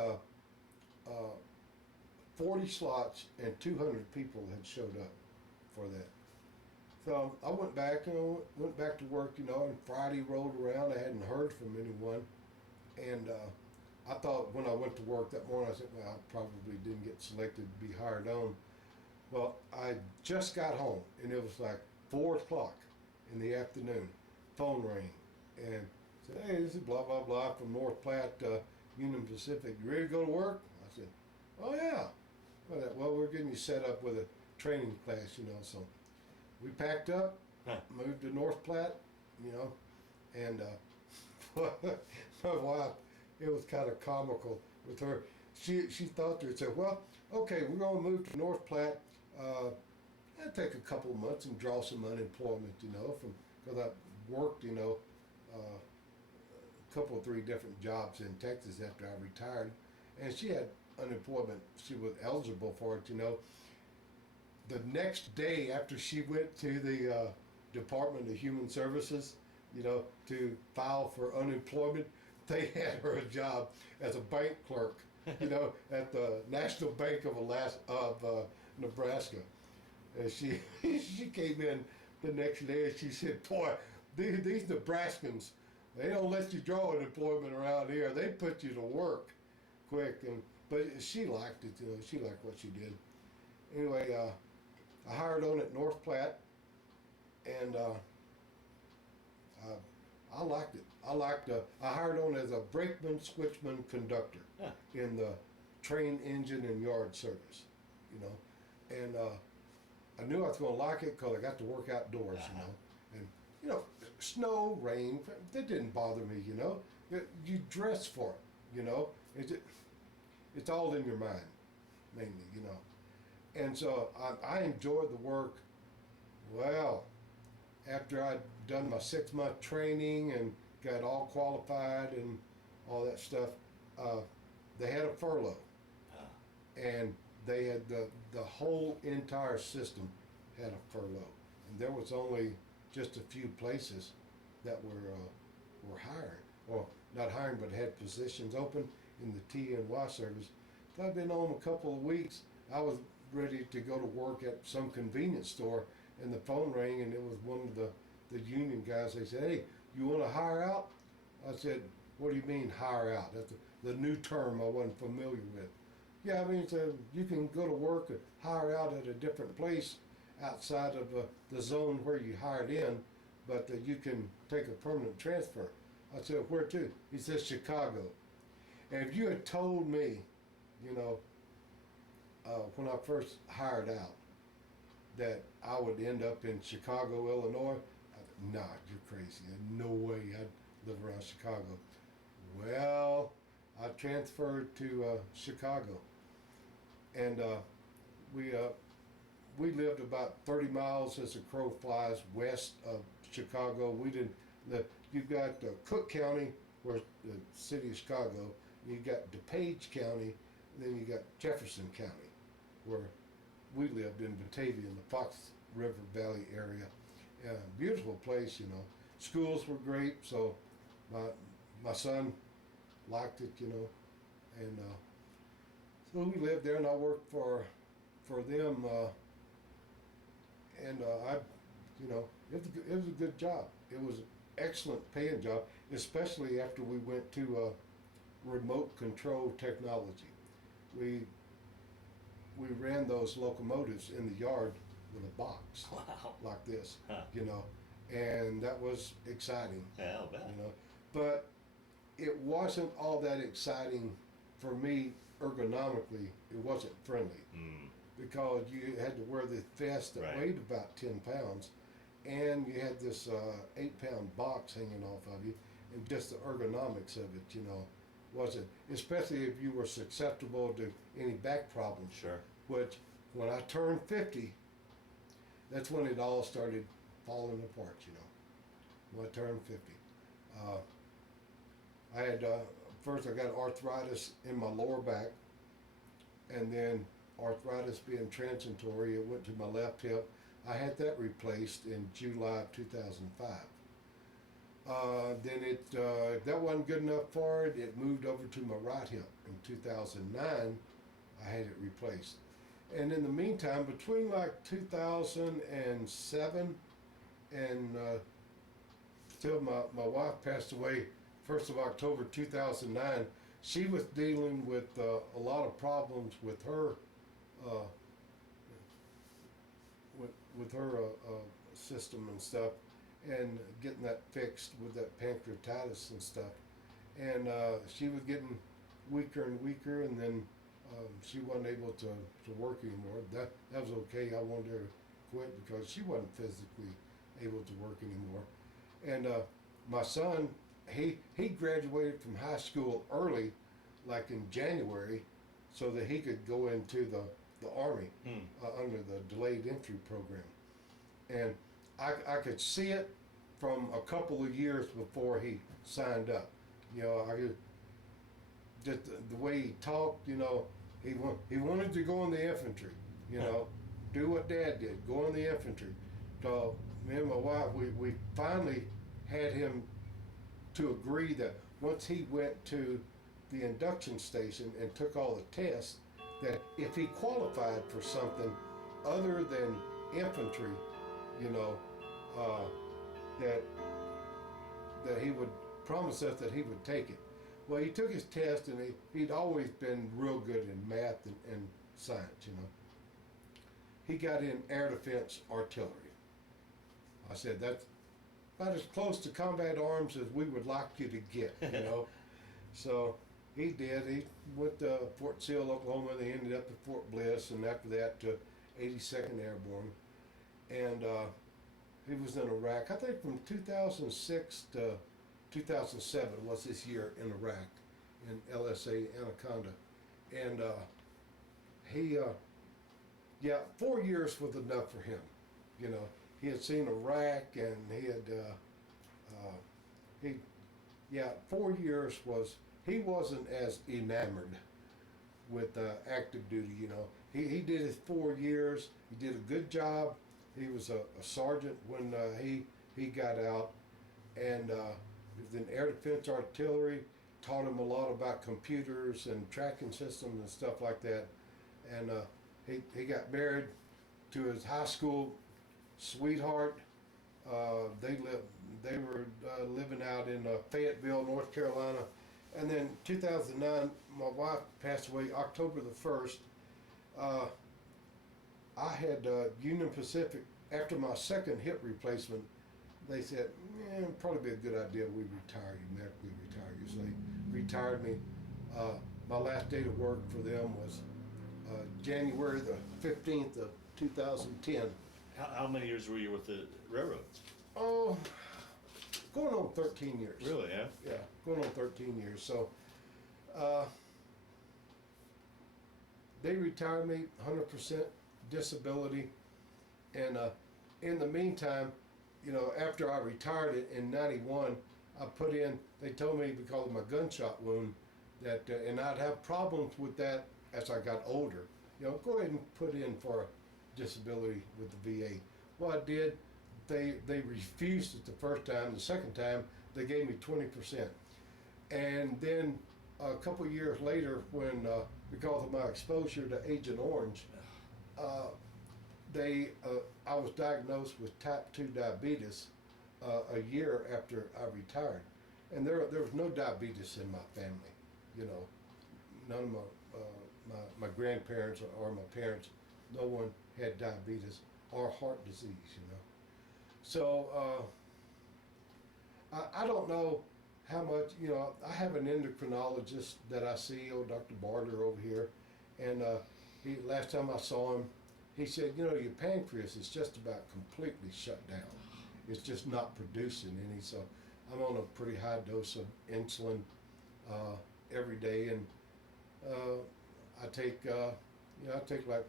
40 slots and 200 people had showed up for that. So I went back to work, and Friday rolled around. I hadn't heard from anyone, and I thought when I went to work that morning, I said, "Well, I probably didn't get selected to be hired on." Well, I just got home, and it was like 4 o'clock in the afternoon. Phone rang, and said, "Hey, this is blah blah blah from North Platte, Union Pacific. You ready to go to work?" I said, "Oh yeah." Well, we're getting you set up with a training class, so we packed up, moved to North Platte, and my wife, it was kind of comical with her. She thought to herself, "Well, okay, we're going to move to North Platte. It'll take a couple of months and draw some unemployment, because I worked, a couple or three different jobs in Texas after I retired, and she had unemployment. She was eligible for it, The next day after she went to the Department of Human Services, to file for unemployment, they had her a job as a bank clerk, at the National Bank of Nebraska. And she came in the next day and she said, "Boy, these Nebraskans, they don't let you draw unemployment around here. They put you to work quick." But she liked it, she liked what she did. Anyway, I hired on at North Platte, and I liked it. I hired on as a brakeman, switchman, conductor in the train, engine, and yard service, and I knew I was going to like it because I got to work outdoors, and snow, rain, that didn't bother me, You dress for it, it's all in your mind, mainly, And so I enjoyed the work. Well, after I'd done my 6-month training and got all qualified and all that stuff, they had a furlough. And they had the whole entire system had a furlough. And there was only just a few places that were hiring, or not hiring, but had positions open in the T&Y service. So I'd been on a couple of weeks. I was ready to go to work at some convenience store, and the phone rang, and it was one of the union guys. They said, "Hey, you want to hire out?" I said, "What do you mean hire out?" That's the new term I wasn't familiar with. "Yeah, I mean, so you can go to work and hire out at a different place outside of the zone where you hired in, but you can take a permanent transfer." I said, "Where to?" He said, "Chicago." And if you had told me, when I first hired out, that I would end up in Chicago, Illinois, I thought, "Nah, you're crazy. There's no way I'd live around Chicago." Well, I transferred to Chicago, and we lived about 30 miles as the crow flies west of Chicago. We didn't live. You've got Cook County, where the city of Chicago. You got DuPage County, and then you got Jefferson County, where we lived in Batavia in the Fox River Valley area. Beautiful place, Schools were great, so my son liked it, and so we lived there, and I worked for them, and it was a good job. It was an excellent paying job, especially after we went to remote control technology. We ran those locomotives in the yard with a box. Wow. Like this, Huh. And that was exciting. Yeah, I'll bet. But it wasn't all that exciting for me ergonomically. It wasn't friendly because you had to wear this vest that Right. weighed about 10 pounds, and you had this 8-pound box hanging off of you, and just the ergonomics of it, wasn't, especially if you were susceptible to any back problems. Sure. Which, when I turned 50, that's when it all started falling apart, you know, when I turned 50. I had, first I got arthritis in my lower back, and then arthritis being transitory, it went to my left hip. I had that replaced in July of 2005. Then that wasn't good enough for it. It moved over to my right hip. In 2009, I had it replaced. And in the meantime, between like 2007 and till my wife passed away 1st of October 2009, she was dealing with a lot of problems with her with her system and stuff, and getting that fixed with that pancreatitis and stuff. And she was getting weaker and weaker, and then she wasn't able to work anymore. That was okay. I wanted her to quit because she wasn't physically able to work anymore. And my son, he graduated from high school early, like in January, so that he could go into the Army under the delayed entry program. And I could see it from a couple of years before he signed up. You know, I could, just the way he talked, you know, he wanted to go in the infantry, you know, do what Dad did, go in the infantry. So me and my wife, we finally had him to agree that once he went to the induction station and took all the tests, that if he qualified for something other than infantry, you know, that he would promise us that he would take it. Well, he took his test, and he'd always been real good in math and science, you know. He got in air defense artillery. I said, that's about as close to combat arms as we would like you to get, you know. So he did. He went to Fort Sill, Oklahoma. They ended up at Fort Bliss, and after that to 82nd Airborne. And he was in Iraq. I think from 2006 to 2007 was his year in Iraq, in LSA Anaconda. And he, 4 years was enough for him. You know, he had seen Iraq, and he had, 4 years was, he wasn't as enamored with active duty, you know. He did his 4 years. He did a good job. He was a sergeant when he got out, and he was in air defense artillery. Taught him a lot about computers and tracking systems and stuff like that. And he got married to his high school sweetheart. They were living out in Fayetteville, North Carolina. And then 2009, my wife passed away October the 1st. I had Union Pacific, after my second hip replacement, they said, it'd probably be a good idea we retire you, medically retire you. So they retired me. My last day to work for them was January the 15th of 2010. How many years were you with the railroad? Oh, going on 13 years. Really, yeah? Yeah, going on 13 years. So they retired me 100% disability. And in the meantime, you know, after I retired it in 91, I put in, they told me because of my gunshot wound that, and I'd have problems with that as I got older. You know, go ahead and put in for disability with the VA. Well, I did. They refused it the first time. The second time, they gave me 20%. And then a couple of years later, when because of my exposure to Agent Orange, I was diagnosed with type 2 diabetes a year after I retired. And there was no diabetes in my family, you know. None of my grandparents or my parents, no one had diabetes or heart disease, you know. So I don't know how much, you know, I have an endocrinologist that I see, Dr. Barter over here, and last time I saw him, he said, you know, your pancreas is just about completely shut down. It's just not producing any, so I'm on a pretty high dose of insulin every day, and I take like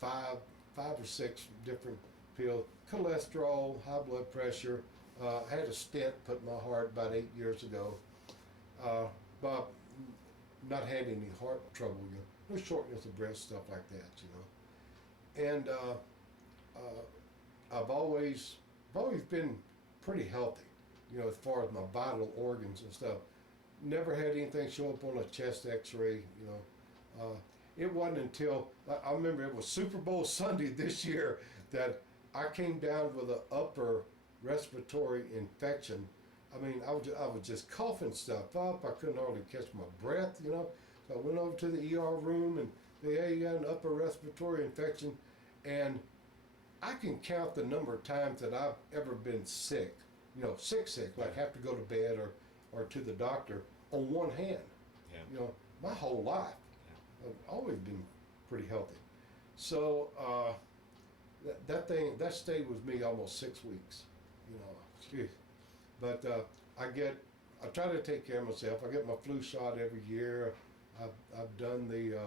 5 5 or 6 different pills. Cholesterol, high blood pressure. I had a stent put in my heart about 8 years ago. But not had any heart trouble, no shortness of breath, stuff like that, And I've always been pretty healthy, as far as my vital organs and stuff. Never had anything show up on a chest X-ray, It wasn't until I remember it was Super Bowl Sunday this year that I came down with an upper respiratory infection. I mean, I was just coughing stuff up. I couldn't hardly catch my breath, So I went over to the ER room and they, you got an upper respiratory infection. And I can count the number of times that I've ever been sick, sick, like have to go to bed or to the doctor on one hand. Yeah. My whole life. Yeah. I've always been pretty healthy. So that stayed with me almost 6 weeks, Geez. But I try to take care of myself. I get my flu shot every year. I've done the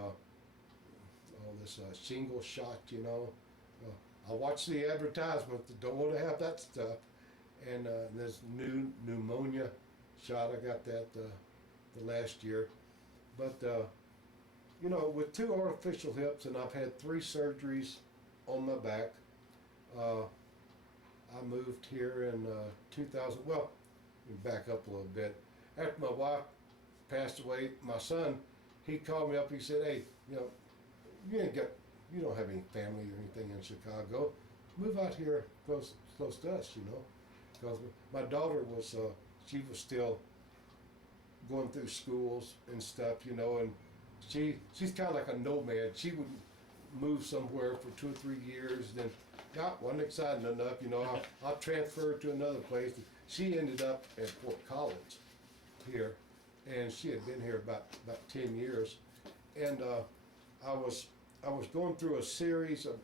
this shingle shot, I watch the advertisements. Don't want to have that stuff. And this new pneumonia shot, I got that the last year. But with 2 artificial hips, and I've had 3 surgeries on my back. I moved here in 2000. Well, let me back up a little bit. After my wife passed away, my son, he called me up. He said, "Hey, you don't have any family or anything in Chicago. Move out here close to us, Because my daughter was, she was still going through schools and stuff, and she's kind of like a nomad. She would move somewhere for 2 or 3 years, then wasn't exciting enough, I'll transfer her to another place. She ended up at Fort Collins here, and she had been here about 10 years. And I was going through a series of,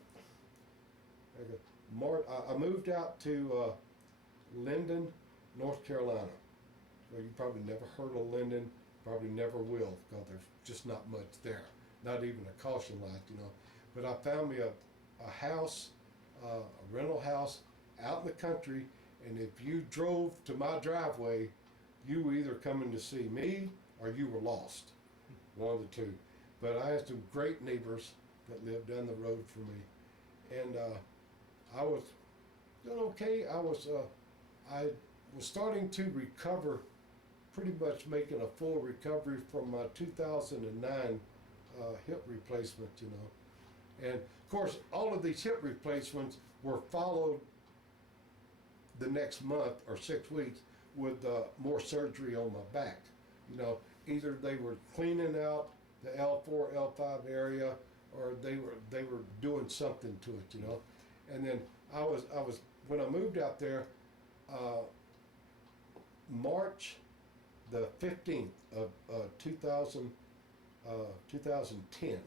I moved out to Linden, North Carolina. Well, you probably never heard of Linden, probably never will, because there's just not much there, not even a caution light, But I found me a house, a rental house out in the country, and if you drove to my driveway, you were either coming to see me or you were lost, one of the two. But I had some great neighbors that lived down the road from me, and I was doing okay. I was starting to recover, pretty much making a full recovery from my 2009 hip replacement, And of course, all of these hip replacements were followed the next month or 6 weeks with more surgery on my back. Either they were cleaning out the L4, L5 area, or they were doing something to it, And then I was when I moved out there, March the 15th of 2010.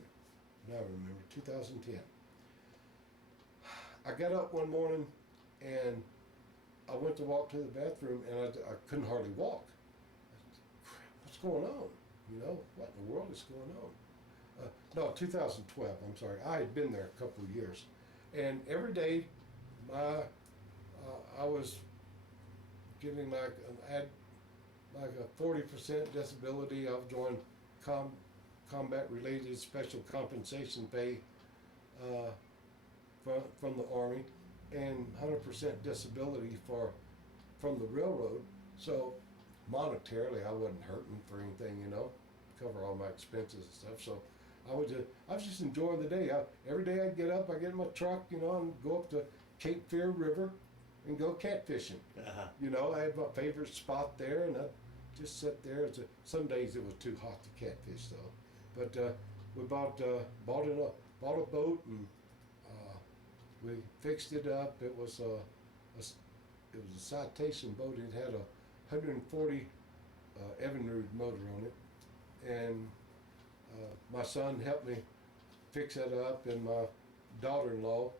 Now I remember 2010. I got up one morning and I went to walk to the bathroom, and I couldn't hardly walk. What's going on? What in the world is going on? No, 2012, I'm sorry. I had been there a couple of years. And every day, I was getting I had like a 40% disability. I was doing combat-related special compensation pay from the Army, and 100% disability from the railroad. So monetarily, I wasn't hurting for anything, cover all my expenses and stuff. So I was just enjoying the day. Every day I'd get up, I get in my truck, and go up to Cape Fear River and go catfishing. Uh-huh. I had my favorite spot there, and I'd just sit there. Some days it was too hot to catfish though. But we bought a boat, and we fixed it up. It was a citation boat. It had a 140 Evinrude motor on it, and my son helped me fix that up, and my daughter-in-law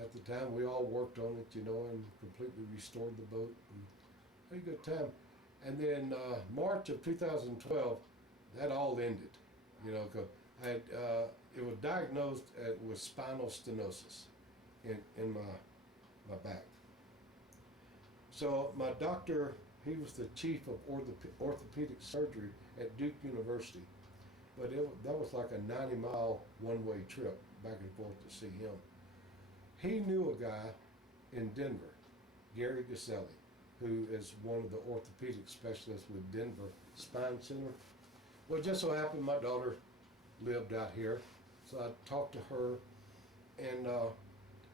at the time, we all worked on it, and completely restored the boat and had a good time. And then March of 2012, that all ended, 'cause I had, it was diagnosed with spinal stenosis in my back. So my doctor, he was the chief of orthopedic surgery at Duke University, but that was like a 90-mile one-way trip back and forth to see him. He knew a guy in Denver, Gary Gaselli, who is one of the orthopedic specialists with Denver Spine Center. Well, it just so happened my daughter lived out here, so I talked to her, and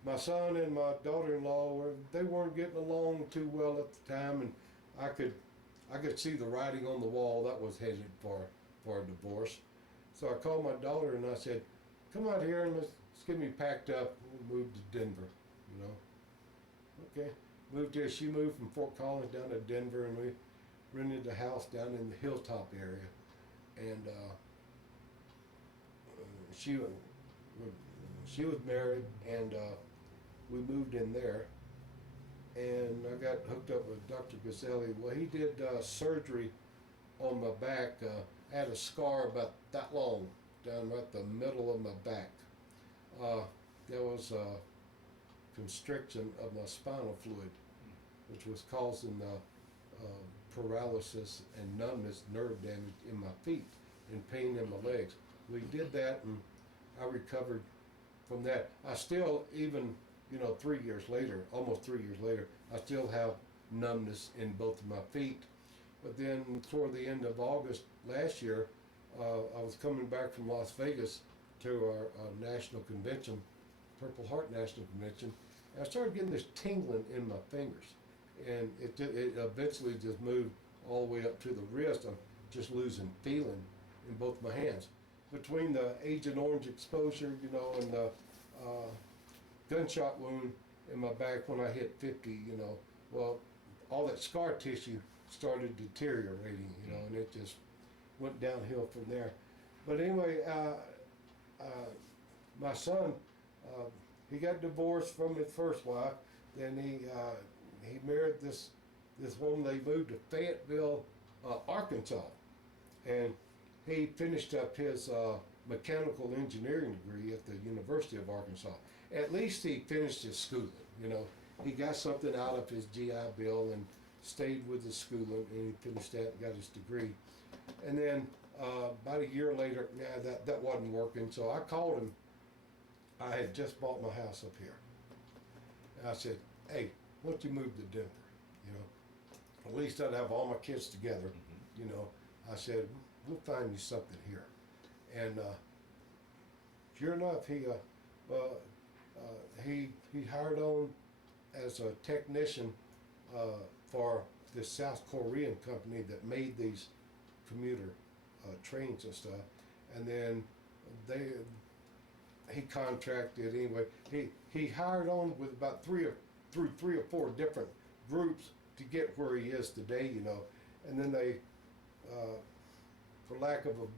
my son and my daughter-in-law they weren't getting along too well at the time, and I could see the writing on the wall that was headed for a divorce. So I called my daughter and I said, "Come out here and let's get me packed up. We'll move to Denver." You know. Okay. Moved here. She moved from Fort Collins down to Denver, and we rented a house down in the Hilltop area, and she was married, and we moved in there, and I got hooked up with Dr. Gaselli. Well, he did surgery on my back. I had a scar about that long down right the middle of my back. There was a constriction of my spinal fluid, which was causing paralysis and numbness, nerve damage in my feet, and pain in my legs. We did that, and I recovered from that. I still, even 3 years later, almost 3 years later, I still have numbness in both of my feet. But then toward the end of August last year, I was coming back from Las Vegas to our national convention, Purple Heart National Convention, and I started getting this tingling in my fingers. And it eventually just moved all the way up to the wrist. I'm just losing feeling in both my hands. Between the Agent Orange exposure, and the gunshot wound in my back when I hit 50, well, all that scar tissue started deteriorating, and it just went downhill from there. But anyway, my son, he got divorced from his first wife. Then he married this woman. They moved to Fayetteville, Arkansas, and he finished up his mechanical engineering degree at the University of Arkansas. At least he finished his schooling. He got something out of his GI Bill and stayed with his schooling, and he finished that and got his degree. And then about a year later, that wasn't working. So I called him. I had just bought my house up here. And I said, "Hey, why don't you move to Denver? At least I'd have all my kids together. I said, we'll find you something here." And sure enough, he hired on as a technician for this South Korean company that made these commuter trains and stuff. And then he contracted anyway. He hired on with about three or four different groups to get where he is today, And then they, for lack of a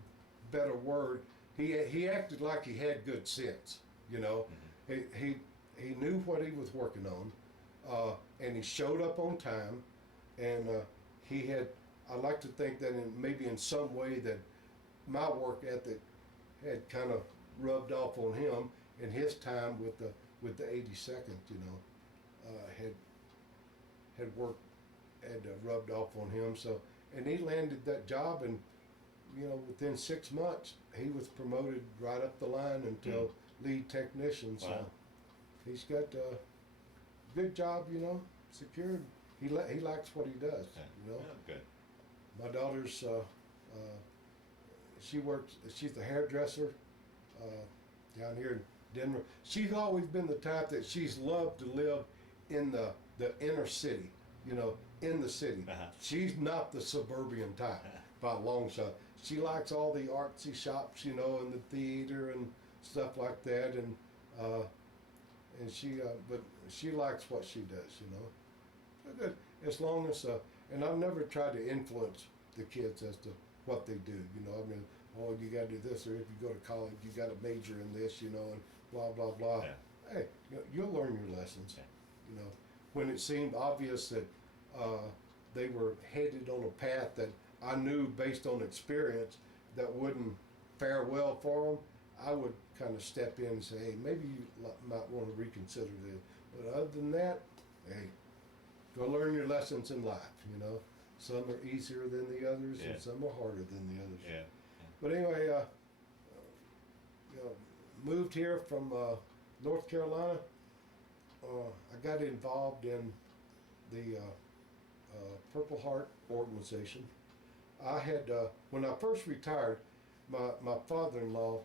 better word, he acted like he had good sense, He knew what he was working on, and he showed up on time, and he had. I like to think that maybe in some way that my work ethic had kind of rubbed off on him, and his time with the 82nd, had rubbed off on him. So, and he landed that job, and within 6 months he was promoted right up the line until lead technician. So wow. He's got a good job, secured. He likes what he does, Yeah, good. My daughter's, she's a hairdresser down here in Denver. She's always been the type that she's loved to live in the inner city, in the city. Uh-huh. She's not the suburban type by a long shot. She likes all the artsy shops, and the theater and stuff like that, and but she likes what she does, Good. As long as, and I've never tried to influence the kids as to what they do, oh, you got to do this, or if you go to college, you got to major in this, and blah, blah, blah. Yeah. Hey, you'll learn your lessons, Yeah. When it seemed obvious that they were headed on a path that I knew based on experience that wouldn't fare well for them, I would kind of step in and say, hey, maybe you might want to reconsider this. But other than that, hey, go learn your lessons in life, you know. Some are easier than the others, Yeah. and some are harder than the others. Yeah. But anyway, you know, moved here from North Carolina. I got involved in the Purple Heart organization. I had, when I first retired, my father-in-law,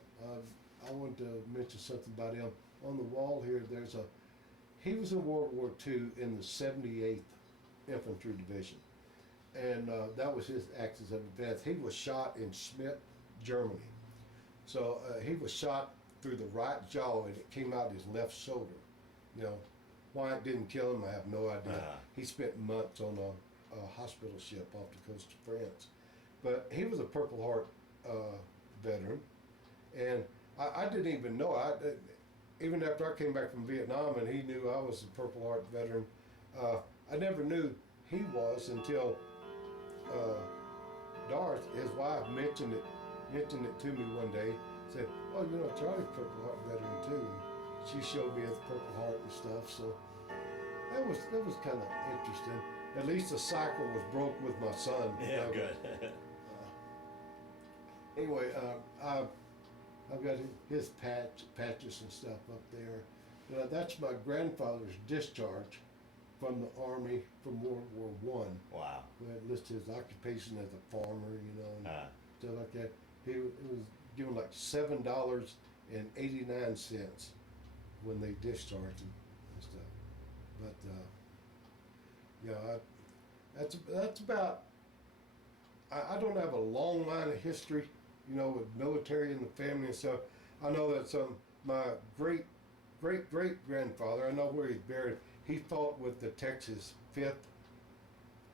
I wanted to mention something about him. On the wall here, he was in World War II in the 78th Infantry Division. And that was his axis of events. He was shot in Schmidt, Germany. So he was shot through the right jaw and it came out his left shoulder. You know, why it didn't kill him, I have no idea. He spent months on a hospital ship off the coast of France. But he was a Purple Heart veteran. And I didn't even know. Even after I came back from Vietnam and he knew I was a Purple Heart veteran, I never knew he was until Doris, his wife, mentioned it to me one day. Said, "Oh, you know, Charlie's Purple Heart veteran too." And she showed me his Purple Heart and stuff. So that was kind of interesting. At least the cycle was broke with my son. Yeah, good. Anyway, I've got his patches and stuff up there. That's my grandfather's discharge from the Army from World War I. Wow. We had listed his occupation as a farmer, you know, and stuff like that. He was given like $7.89 when they discharged him and stuff. But yeah, that's about. I don't have a long line of history, you know, with military in the family and stuff. I know that my great grandfather, I know where he's buried. He fought with the Texas 5th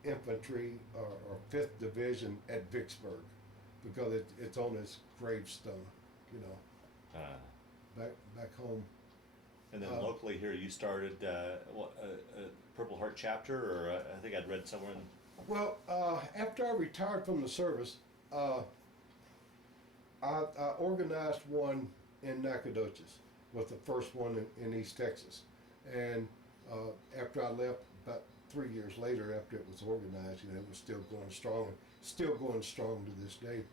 Infantry or 5th Division at Vicksburg, because it's on his gravestone, you know, back home. And then locally here, you started a Purple Heart chapter, or I think I'd read somewhere. Well, after I retired from the service, I organized one in Nacogdoches, was the first one in East Texas. And after I left, about 3 years later, after it was organized, you know, it was still going strong to this day.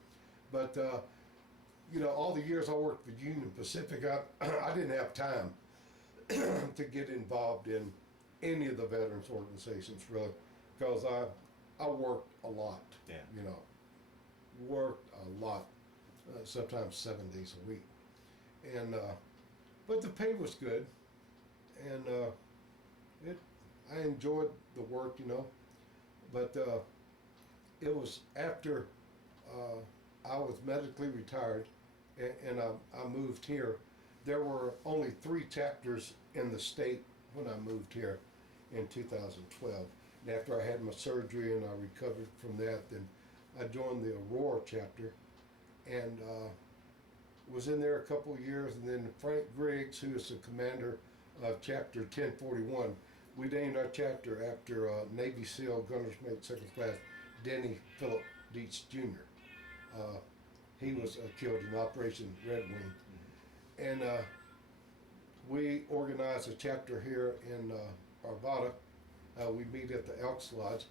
But you know, all the years I worked for Union Pacific, I didn't have time to get involved in any of the veterans organizations, really, because I worked a lot. Yeah. You know, worked a lot, sometimes 7 days a week, and but the pay was good, and I enjoyed the work, you know, but it was after I was medically retired and I moved here. There were only 3 chapters in the state when I moved here in 2012. And after I had my surgery and I recovered from that, then I joined the Aurora chapter and was in there a couple of years. And then Frank Griggs, who is the commander of chapter 1041, we named our chapter after Navy SEAL Gunner's Mate Second Class Denny Philip Dietz Jr. He was killed in Operation Red Wing. And we organized a chapter here in Arvada. We meet at the Elks Lodge.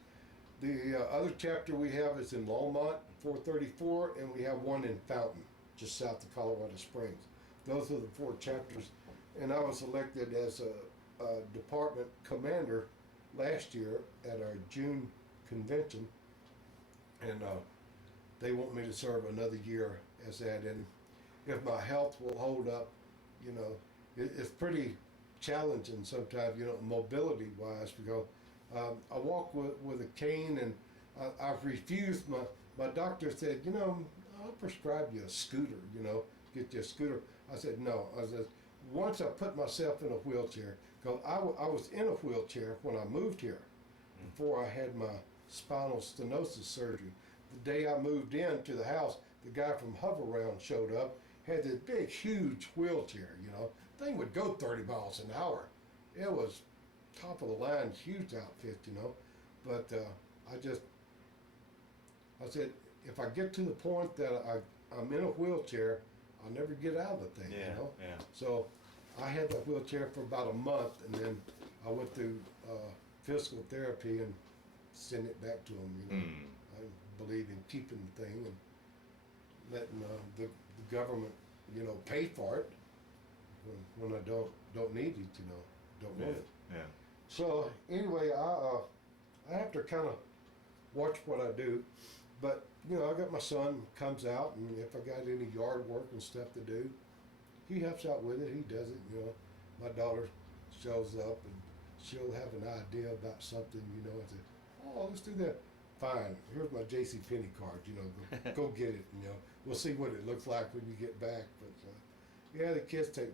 The other chapter we have is in Longmont, 434, and we have one in Fountain, just south of Colorado Springs. Those are the 4 chapters. And I was elected as a department commander last year at our June convention. And they want me to serve another year as that. And if my health will hold up, you know, it's pretty challenging sometimes, you know, mobility wise, because I walk with a cane, and I've refused. My doctor said, you know, I'll prescribe you a scooter, you know, get you a scooter. I said, no. I said, once I put myself in a wheelchair, because I was in a wheelchair when I moved here before I had my spinal stenosis surgery. The day I moved into the house, the guy from Hover-Round showed up, had this big, huge wheelchair, you know. Thing would go 30 miles an hour. It was top of the line, huge outfit, you know. But I said, if I get to the point that I'm in a wheelchair, I'll never get out of the thing, you know? Yeah. So I had that wheelchair for about a month, and then I went through physical therapy and sent it back to them, you know? I believe in keeping the thing and letting the government, you know, pay for it when I don't need it, you know, don't want it. Yeah. So anyway, I have to kind of watch what I do, but you know, I got my son comes out, and if I got any yard work and stuff to do, he helps out with it. He does it. You know, my daughter shows up and she'll have an idea about something. You know, and say, "Oh, let's do that." Fine. Here's my J.C. Penney card. You know, go get it. You know, we'll see what it looks like when you get back. But yeah, the kids take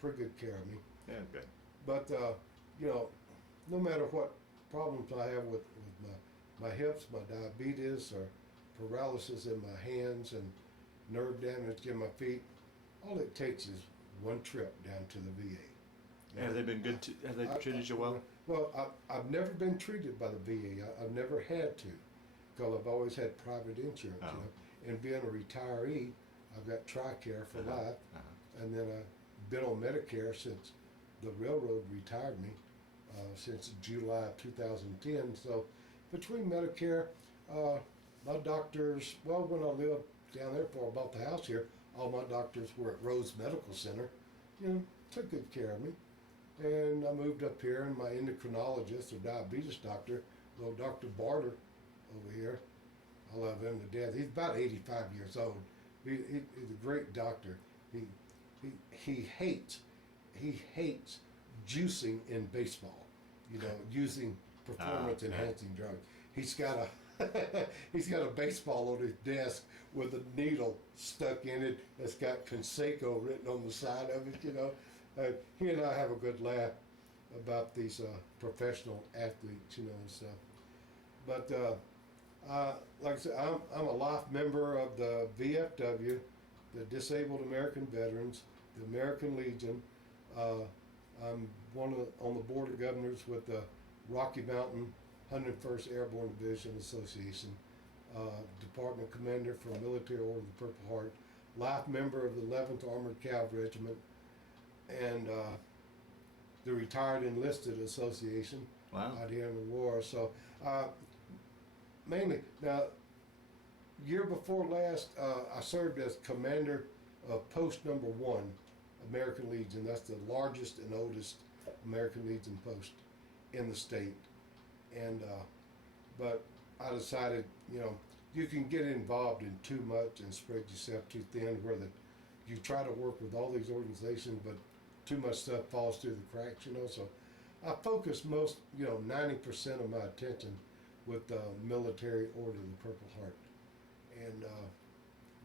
pretty good care of me. Yeah, good. But you know, no matter what problems I have with my hips, my diabetes, or paralysis in my hands and nerve damage in my feet, all it takes is one trip down to the VA. Have they been good? Have they treated you well? Well, I've never been treated by the VA. I've never had to, because I've always had private insurance. Oh. You know? And being a retiree, I've got TRICARE for life, and then I've been on Medicare since the railroad retired me, since July of 2010. So between Medicare, my doctors, well, when I lived down there before I bought the house here, all my doctors were at Rose Medical Center, you know, took good care of me. And I moved up here, and my endocrinologist or diabetes doctor, little Dr. Barter over here, I love him to death. He's about 85 years old. He's a great doctor. He hates juicing in baseball, you know, using performance enhancing drugs. He's got a baseball on his desk with a needle stuck in it that's got Conseco written on the side of it, you know. He and I have a good laugh about these professional athletes, you know, and stuff. But like I said, I'm a life member of the VFW, the Disabled American Veterans, the American Legion. I'm on the board of governors with the Rocky Mountain 101st Airborne Division Association, department commander for Military Order of the Purple Heart, life member of the 11th Armored Cavalry Regiment, and the Retired Enlisted Association. Wow. Out here in the war. So mainly, now, year before last, I served as commander of Post Number 1, American Legion. That's the largest and oldest American Legion post in the state. And but I decided, you know, you can get involved in too much and spread yourself too thin, where you try to work with all these organizations, but too much stuff falls through the cracks, you know. So I focus 90% of my attention with the Military Order of the Purple Heart, and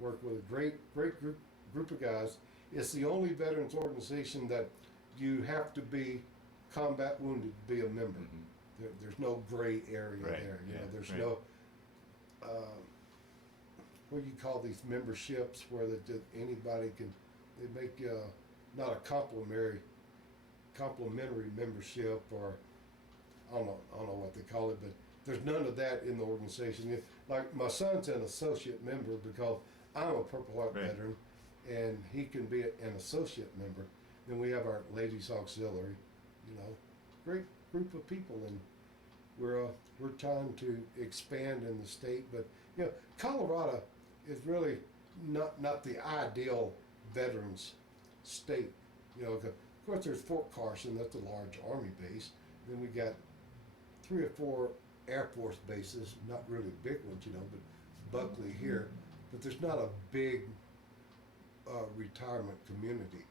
work with a great group of guys. It's the only veterans organization that you have to be combat wounded to be a member. Mm-hmm. There's no gray area there. You know, there's no what do you call these memberships where anybody can, they make not a complimentary membership, or I don't know what they call it, but there's none of that in the organization. Like my son's an associate member because I'm a Purple Heart veteran, and he can be an associate member. Then we have our Ladies Auxiliary, you know, great group of people, and we're trying to expand in the state. But you know, Colorado is really not the ideal veterans state. You know, of course there's Fort Carson, that's a large Army base. Then we got 3 or 4 Air Force bases, not really big ones, you know, but Buckley here. But there's not a big retirement community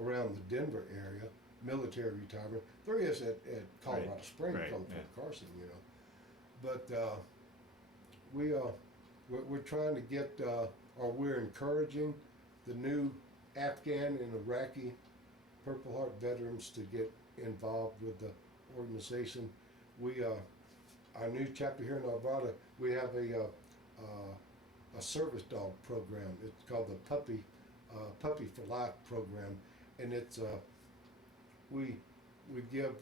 around the Denver area, military retirement. There is at Colorado Springs, called Fort Carson, you know. But we're trying to get, or we're encouraging the new Afghan and Iraqi Purple Heart veterans to get involved with the organization. We, our new chapter here in Alberta, we have a service dog program. It's called the Puppy for Life program, and it's we give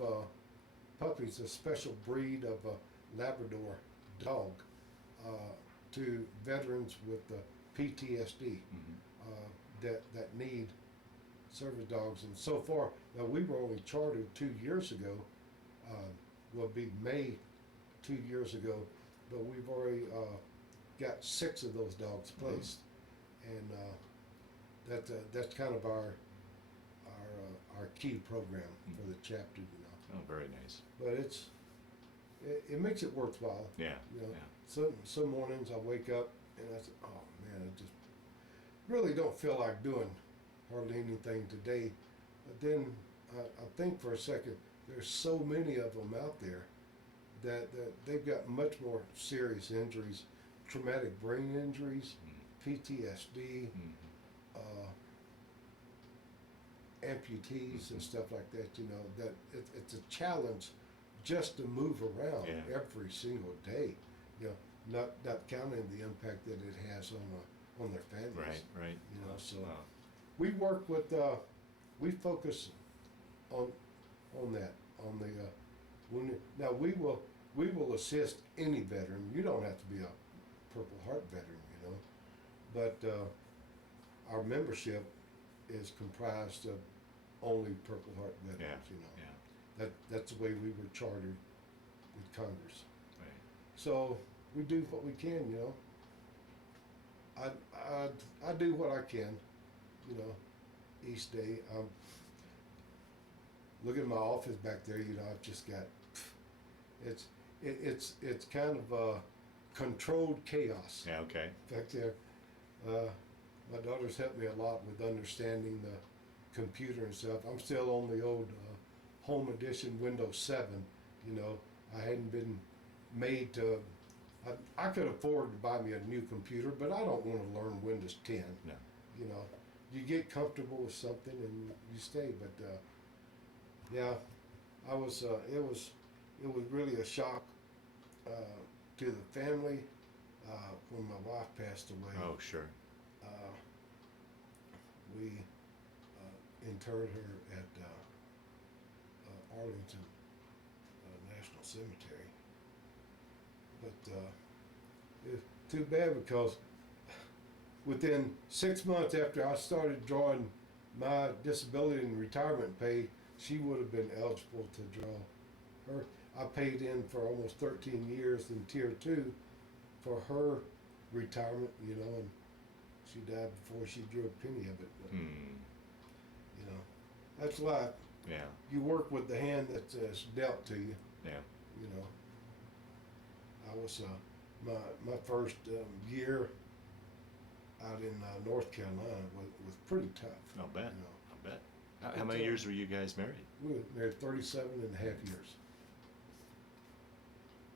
puppies, a special breed of a Labrador dog, to veterans with the PTSD that need service dogs. And so far, now we were only chartered 2 years ago, will be May 2 years ago, but we've already got 6 of those dogs placed, and that's kind of our key program for the chapter, you know. Oh, very nice. But it makes it worthwhile. Yeah. You know, Yeah. some mornings I wake up and I say, oh man, I just really don't feel like doing hardly anything today. But then I think for a second, there's so many of them out there that they've got much more serious injuries, traumatic brain injuries, PTSD, amputees and stuff like that, you know, that it's a challenge just to move around every single day, you know, not counting the impact that it has on their families. Right. You know, so we work with, we focus on that, on the, now we will assist any veteran. You don't have to be a Purple Heart veteran, you know, but our membership is comprised of only Purple Heart veterans, you know. Yeah. That's the way we were chartered with Congress. Right. So we do what we can, you know. I do what I can, you know, each day. Look at my office back there, you know, I've just got, it's kind of controlled chaos. Yeah, okay. Back there. My daughter's helped me a lot with understanding the computer and stuff. I'm still on the old Home Edition Windows 7, you know. I hadn't been made to, I could afford to buy me a new computer, but I don't want to learn Windows 10. No. You know, you get comfortable with something and you stay, but yeah, it was really a shock to the family when my wife passed away. Oh, sure. We interred her at Arlington National Cemetery, but it's too bad because within 6 months after I started drawing my disability and retirement pay, she would have been eligible to draw her. I paid in for almost 13 years in Tier 2 for her retirement, you know, and she died before she drew a penny of it. But, you know, that's life. Yeah. You work with the hand that's dealt to you. Yeah. You know, I was my first year out in North Carolina was pretty tough. I'll bet. You know. I'll bet. How many years were you guys married? We were married 37 and a half years.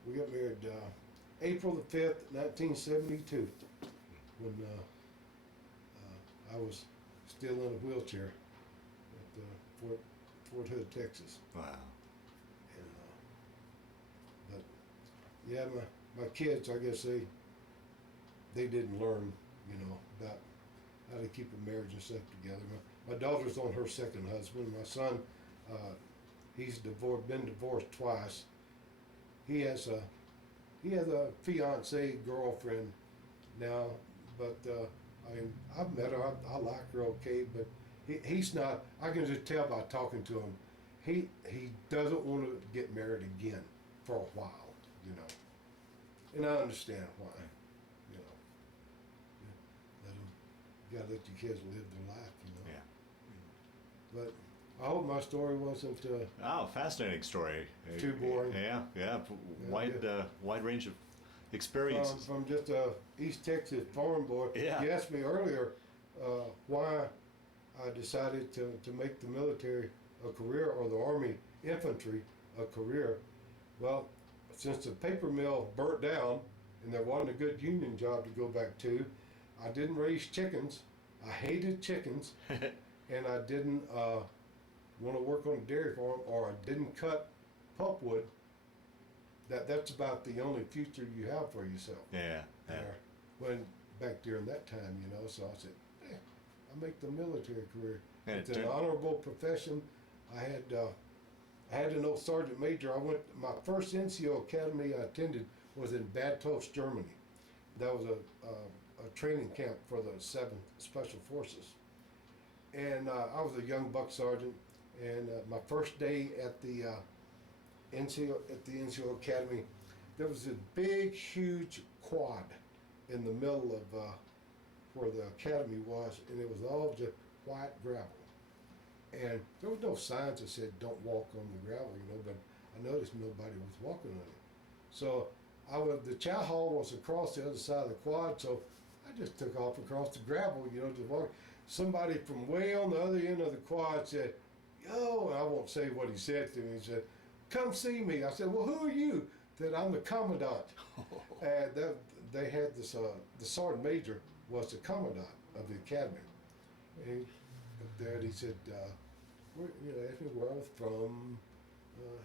We got married April the 5th, 1972, when I was still in a wheelchair at Fort Hood, Texas. Wow. And, but yeah, my kids, I guess they didn't learn, you know, about how to keep a marriage and stuff together. My daughter's on her second husband. My son, he's been divorced twice. He has a fiancée girlfriend now, but I mean, I've met her. I like her okay, but he's not. I can just tell by talking to him. He doesn't want to get married again for a while, you know. And I understand why, you know. You gotta let your kids live their life, you know. Yeah. But I hope my story wasn't Oh, fascinating story. too boring. Yeah. Wide range of experiences. From just a East Texas farm boy. Yeah. You asked me earlier why I decided to make the military a career, or the Army infantry a career. Well, since the paper mill burnt down and there wasn't a good union job to go back to, I didn't raise chickens. I hated chickens, and I didn't want to work on a dairy farm, or I didn't cut pulpwood. That's about the only future you have for yourself. Yeah. When back during that time, you know, so I said, I'll make the military career. And It's an honorable profession. I had an old sergeant major. My first NCO academy I attended was in Bad Tölz, Germany. That was a training camp for the 7th Special Forces. And I was a young buck sergeant, and my first day at the NCO Academy, there was a big, huge quad in the middle of where the academy was, and it was all just white gravel. And there was no signs that said don't walk on the gravel, but I noticed nobody was walking on it. So the chow hall was across the other side of the quad, so I just took off across the gravel, to walk. Somebody from way on the other end of the quad said, yo, and I won't say what he said to me. He said, come see me. I said, well, who are you? That I'm the commandant. And they had this, the sergeant major was the commandant of the academy. And up there, and he said, asked me where I was from,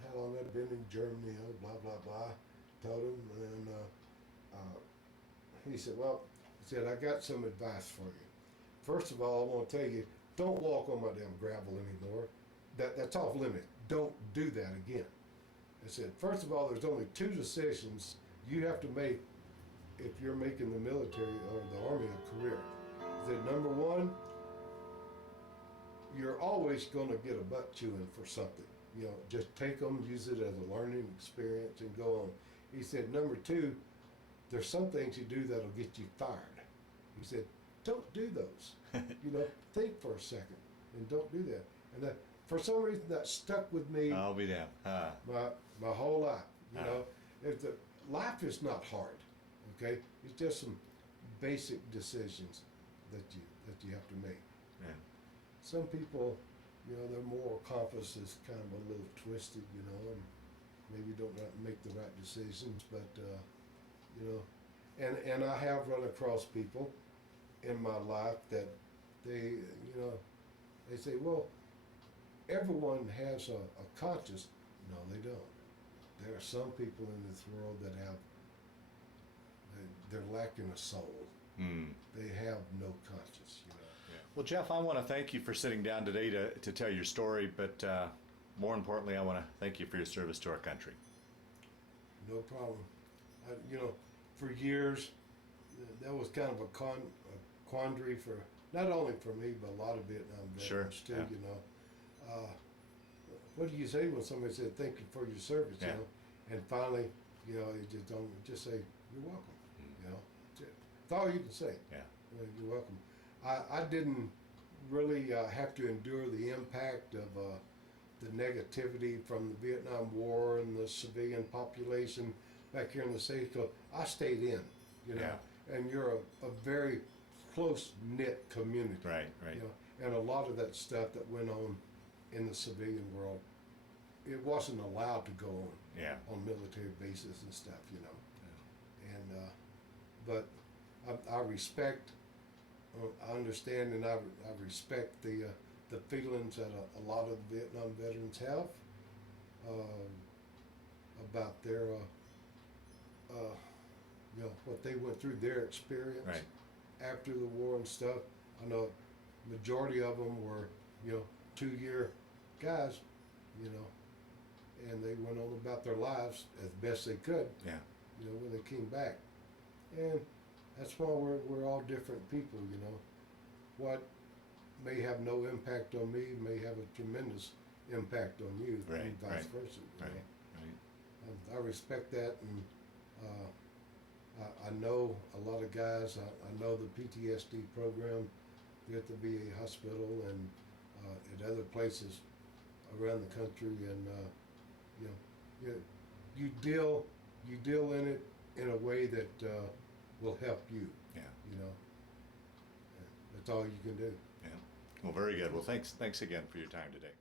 how long I'd been in Germany, blah, blah, blah. Told him, and he said, I got some advice for you. First of all, I want to tell you, don't walk on my damn gravel anymore. That's off limit. Don't do that again. I said, first of all, there's only 2 decisions you have to make if you're making the military or the Army a career. I said, number 1, you're always going to get a butt chewing for something. Just take them, use it as a learning experience, and go on. He said, number 2, there's some things you do that'll get you fired. He said, don't do those. Think for a second and don't do that. And that, for some reason, that stuck with me. I'll be damned. My whole life. Life is not hard. Okay, it's just some basic decisions that you have to make. Yeah. Some people, their moral compass is kind of a little twisted, and maybe don't make the right decisions, but and I have run across people in my life that they say, well, everyone has a conscience. No, they don't. There are some people in this world that they're lacking a soul. They have no conscience. Yeah. Well, Jeff, I want to thank you for sitting down today to tell your story, but more importantly, I want to thank you for your service to our country. No problem. For years, that was kind of a quandary for not only for me, but a lot of Vietnam veterans too. Yeah. What do you say when somebody said thank you for your service? Yeah. And finally, you just say you're welcome. That's all you can say. Yeah. You're welcome. I didn't really have to endure the impact of the negativity from the Vietnam War and the civilian population back here in the States. So I stayed in, Yeah. and you're a very close-knit community. Right. And a lot of that stuff that went on in the civilian world, it wasn't allowed to go on. Yeah. On military bases and stuff, Yeah. And but I respect, I understand, and I respect the feelings that a lot of the Vietnam veterans have about their what they went through, their experience after the war and stuff. I know majority of them were 2-year guys, and they went on about their lives as best they could. Yeah. When they came back, and that's why we're all different people. What may have no impact on me may have a tremendous impact on you, and vice versa. Right. I respect that, and I know a lot of guys. I know the PTSD program at the VA hospital and at other places around the country, and you deal in it in a way that will help you. Yeah. That's all you can do. Yeah. Well, very good. Well, thanks again for your time today.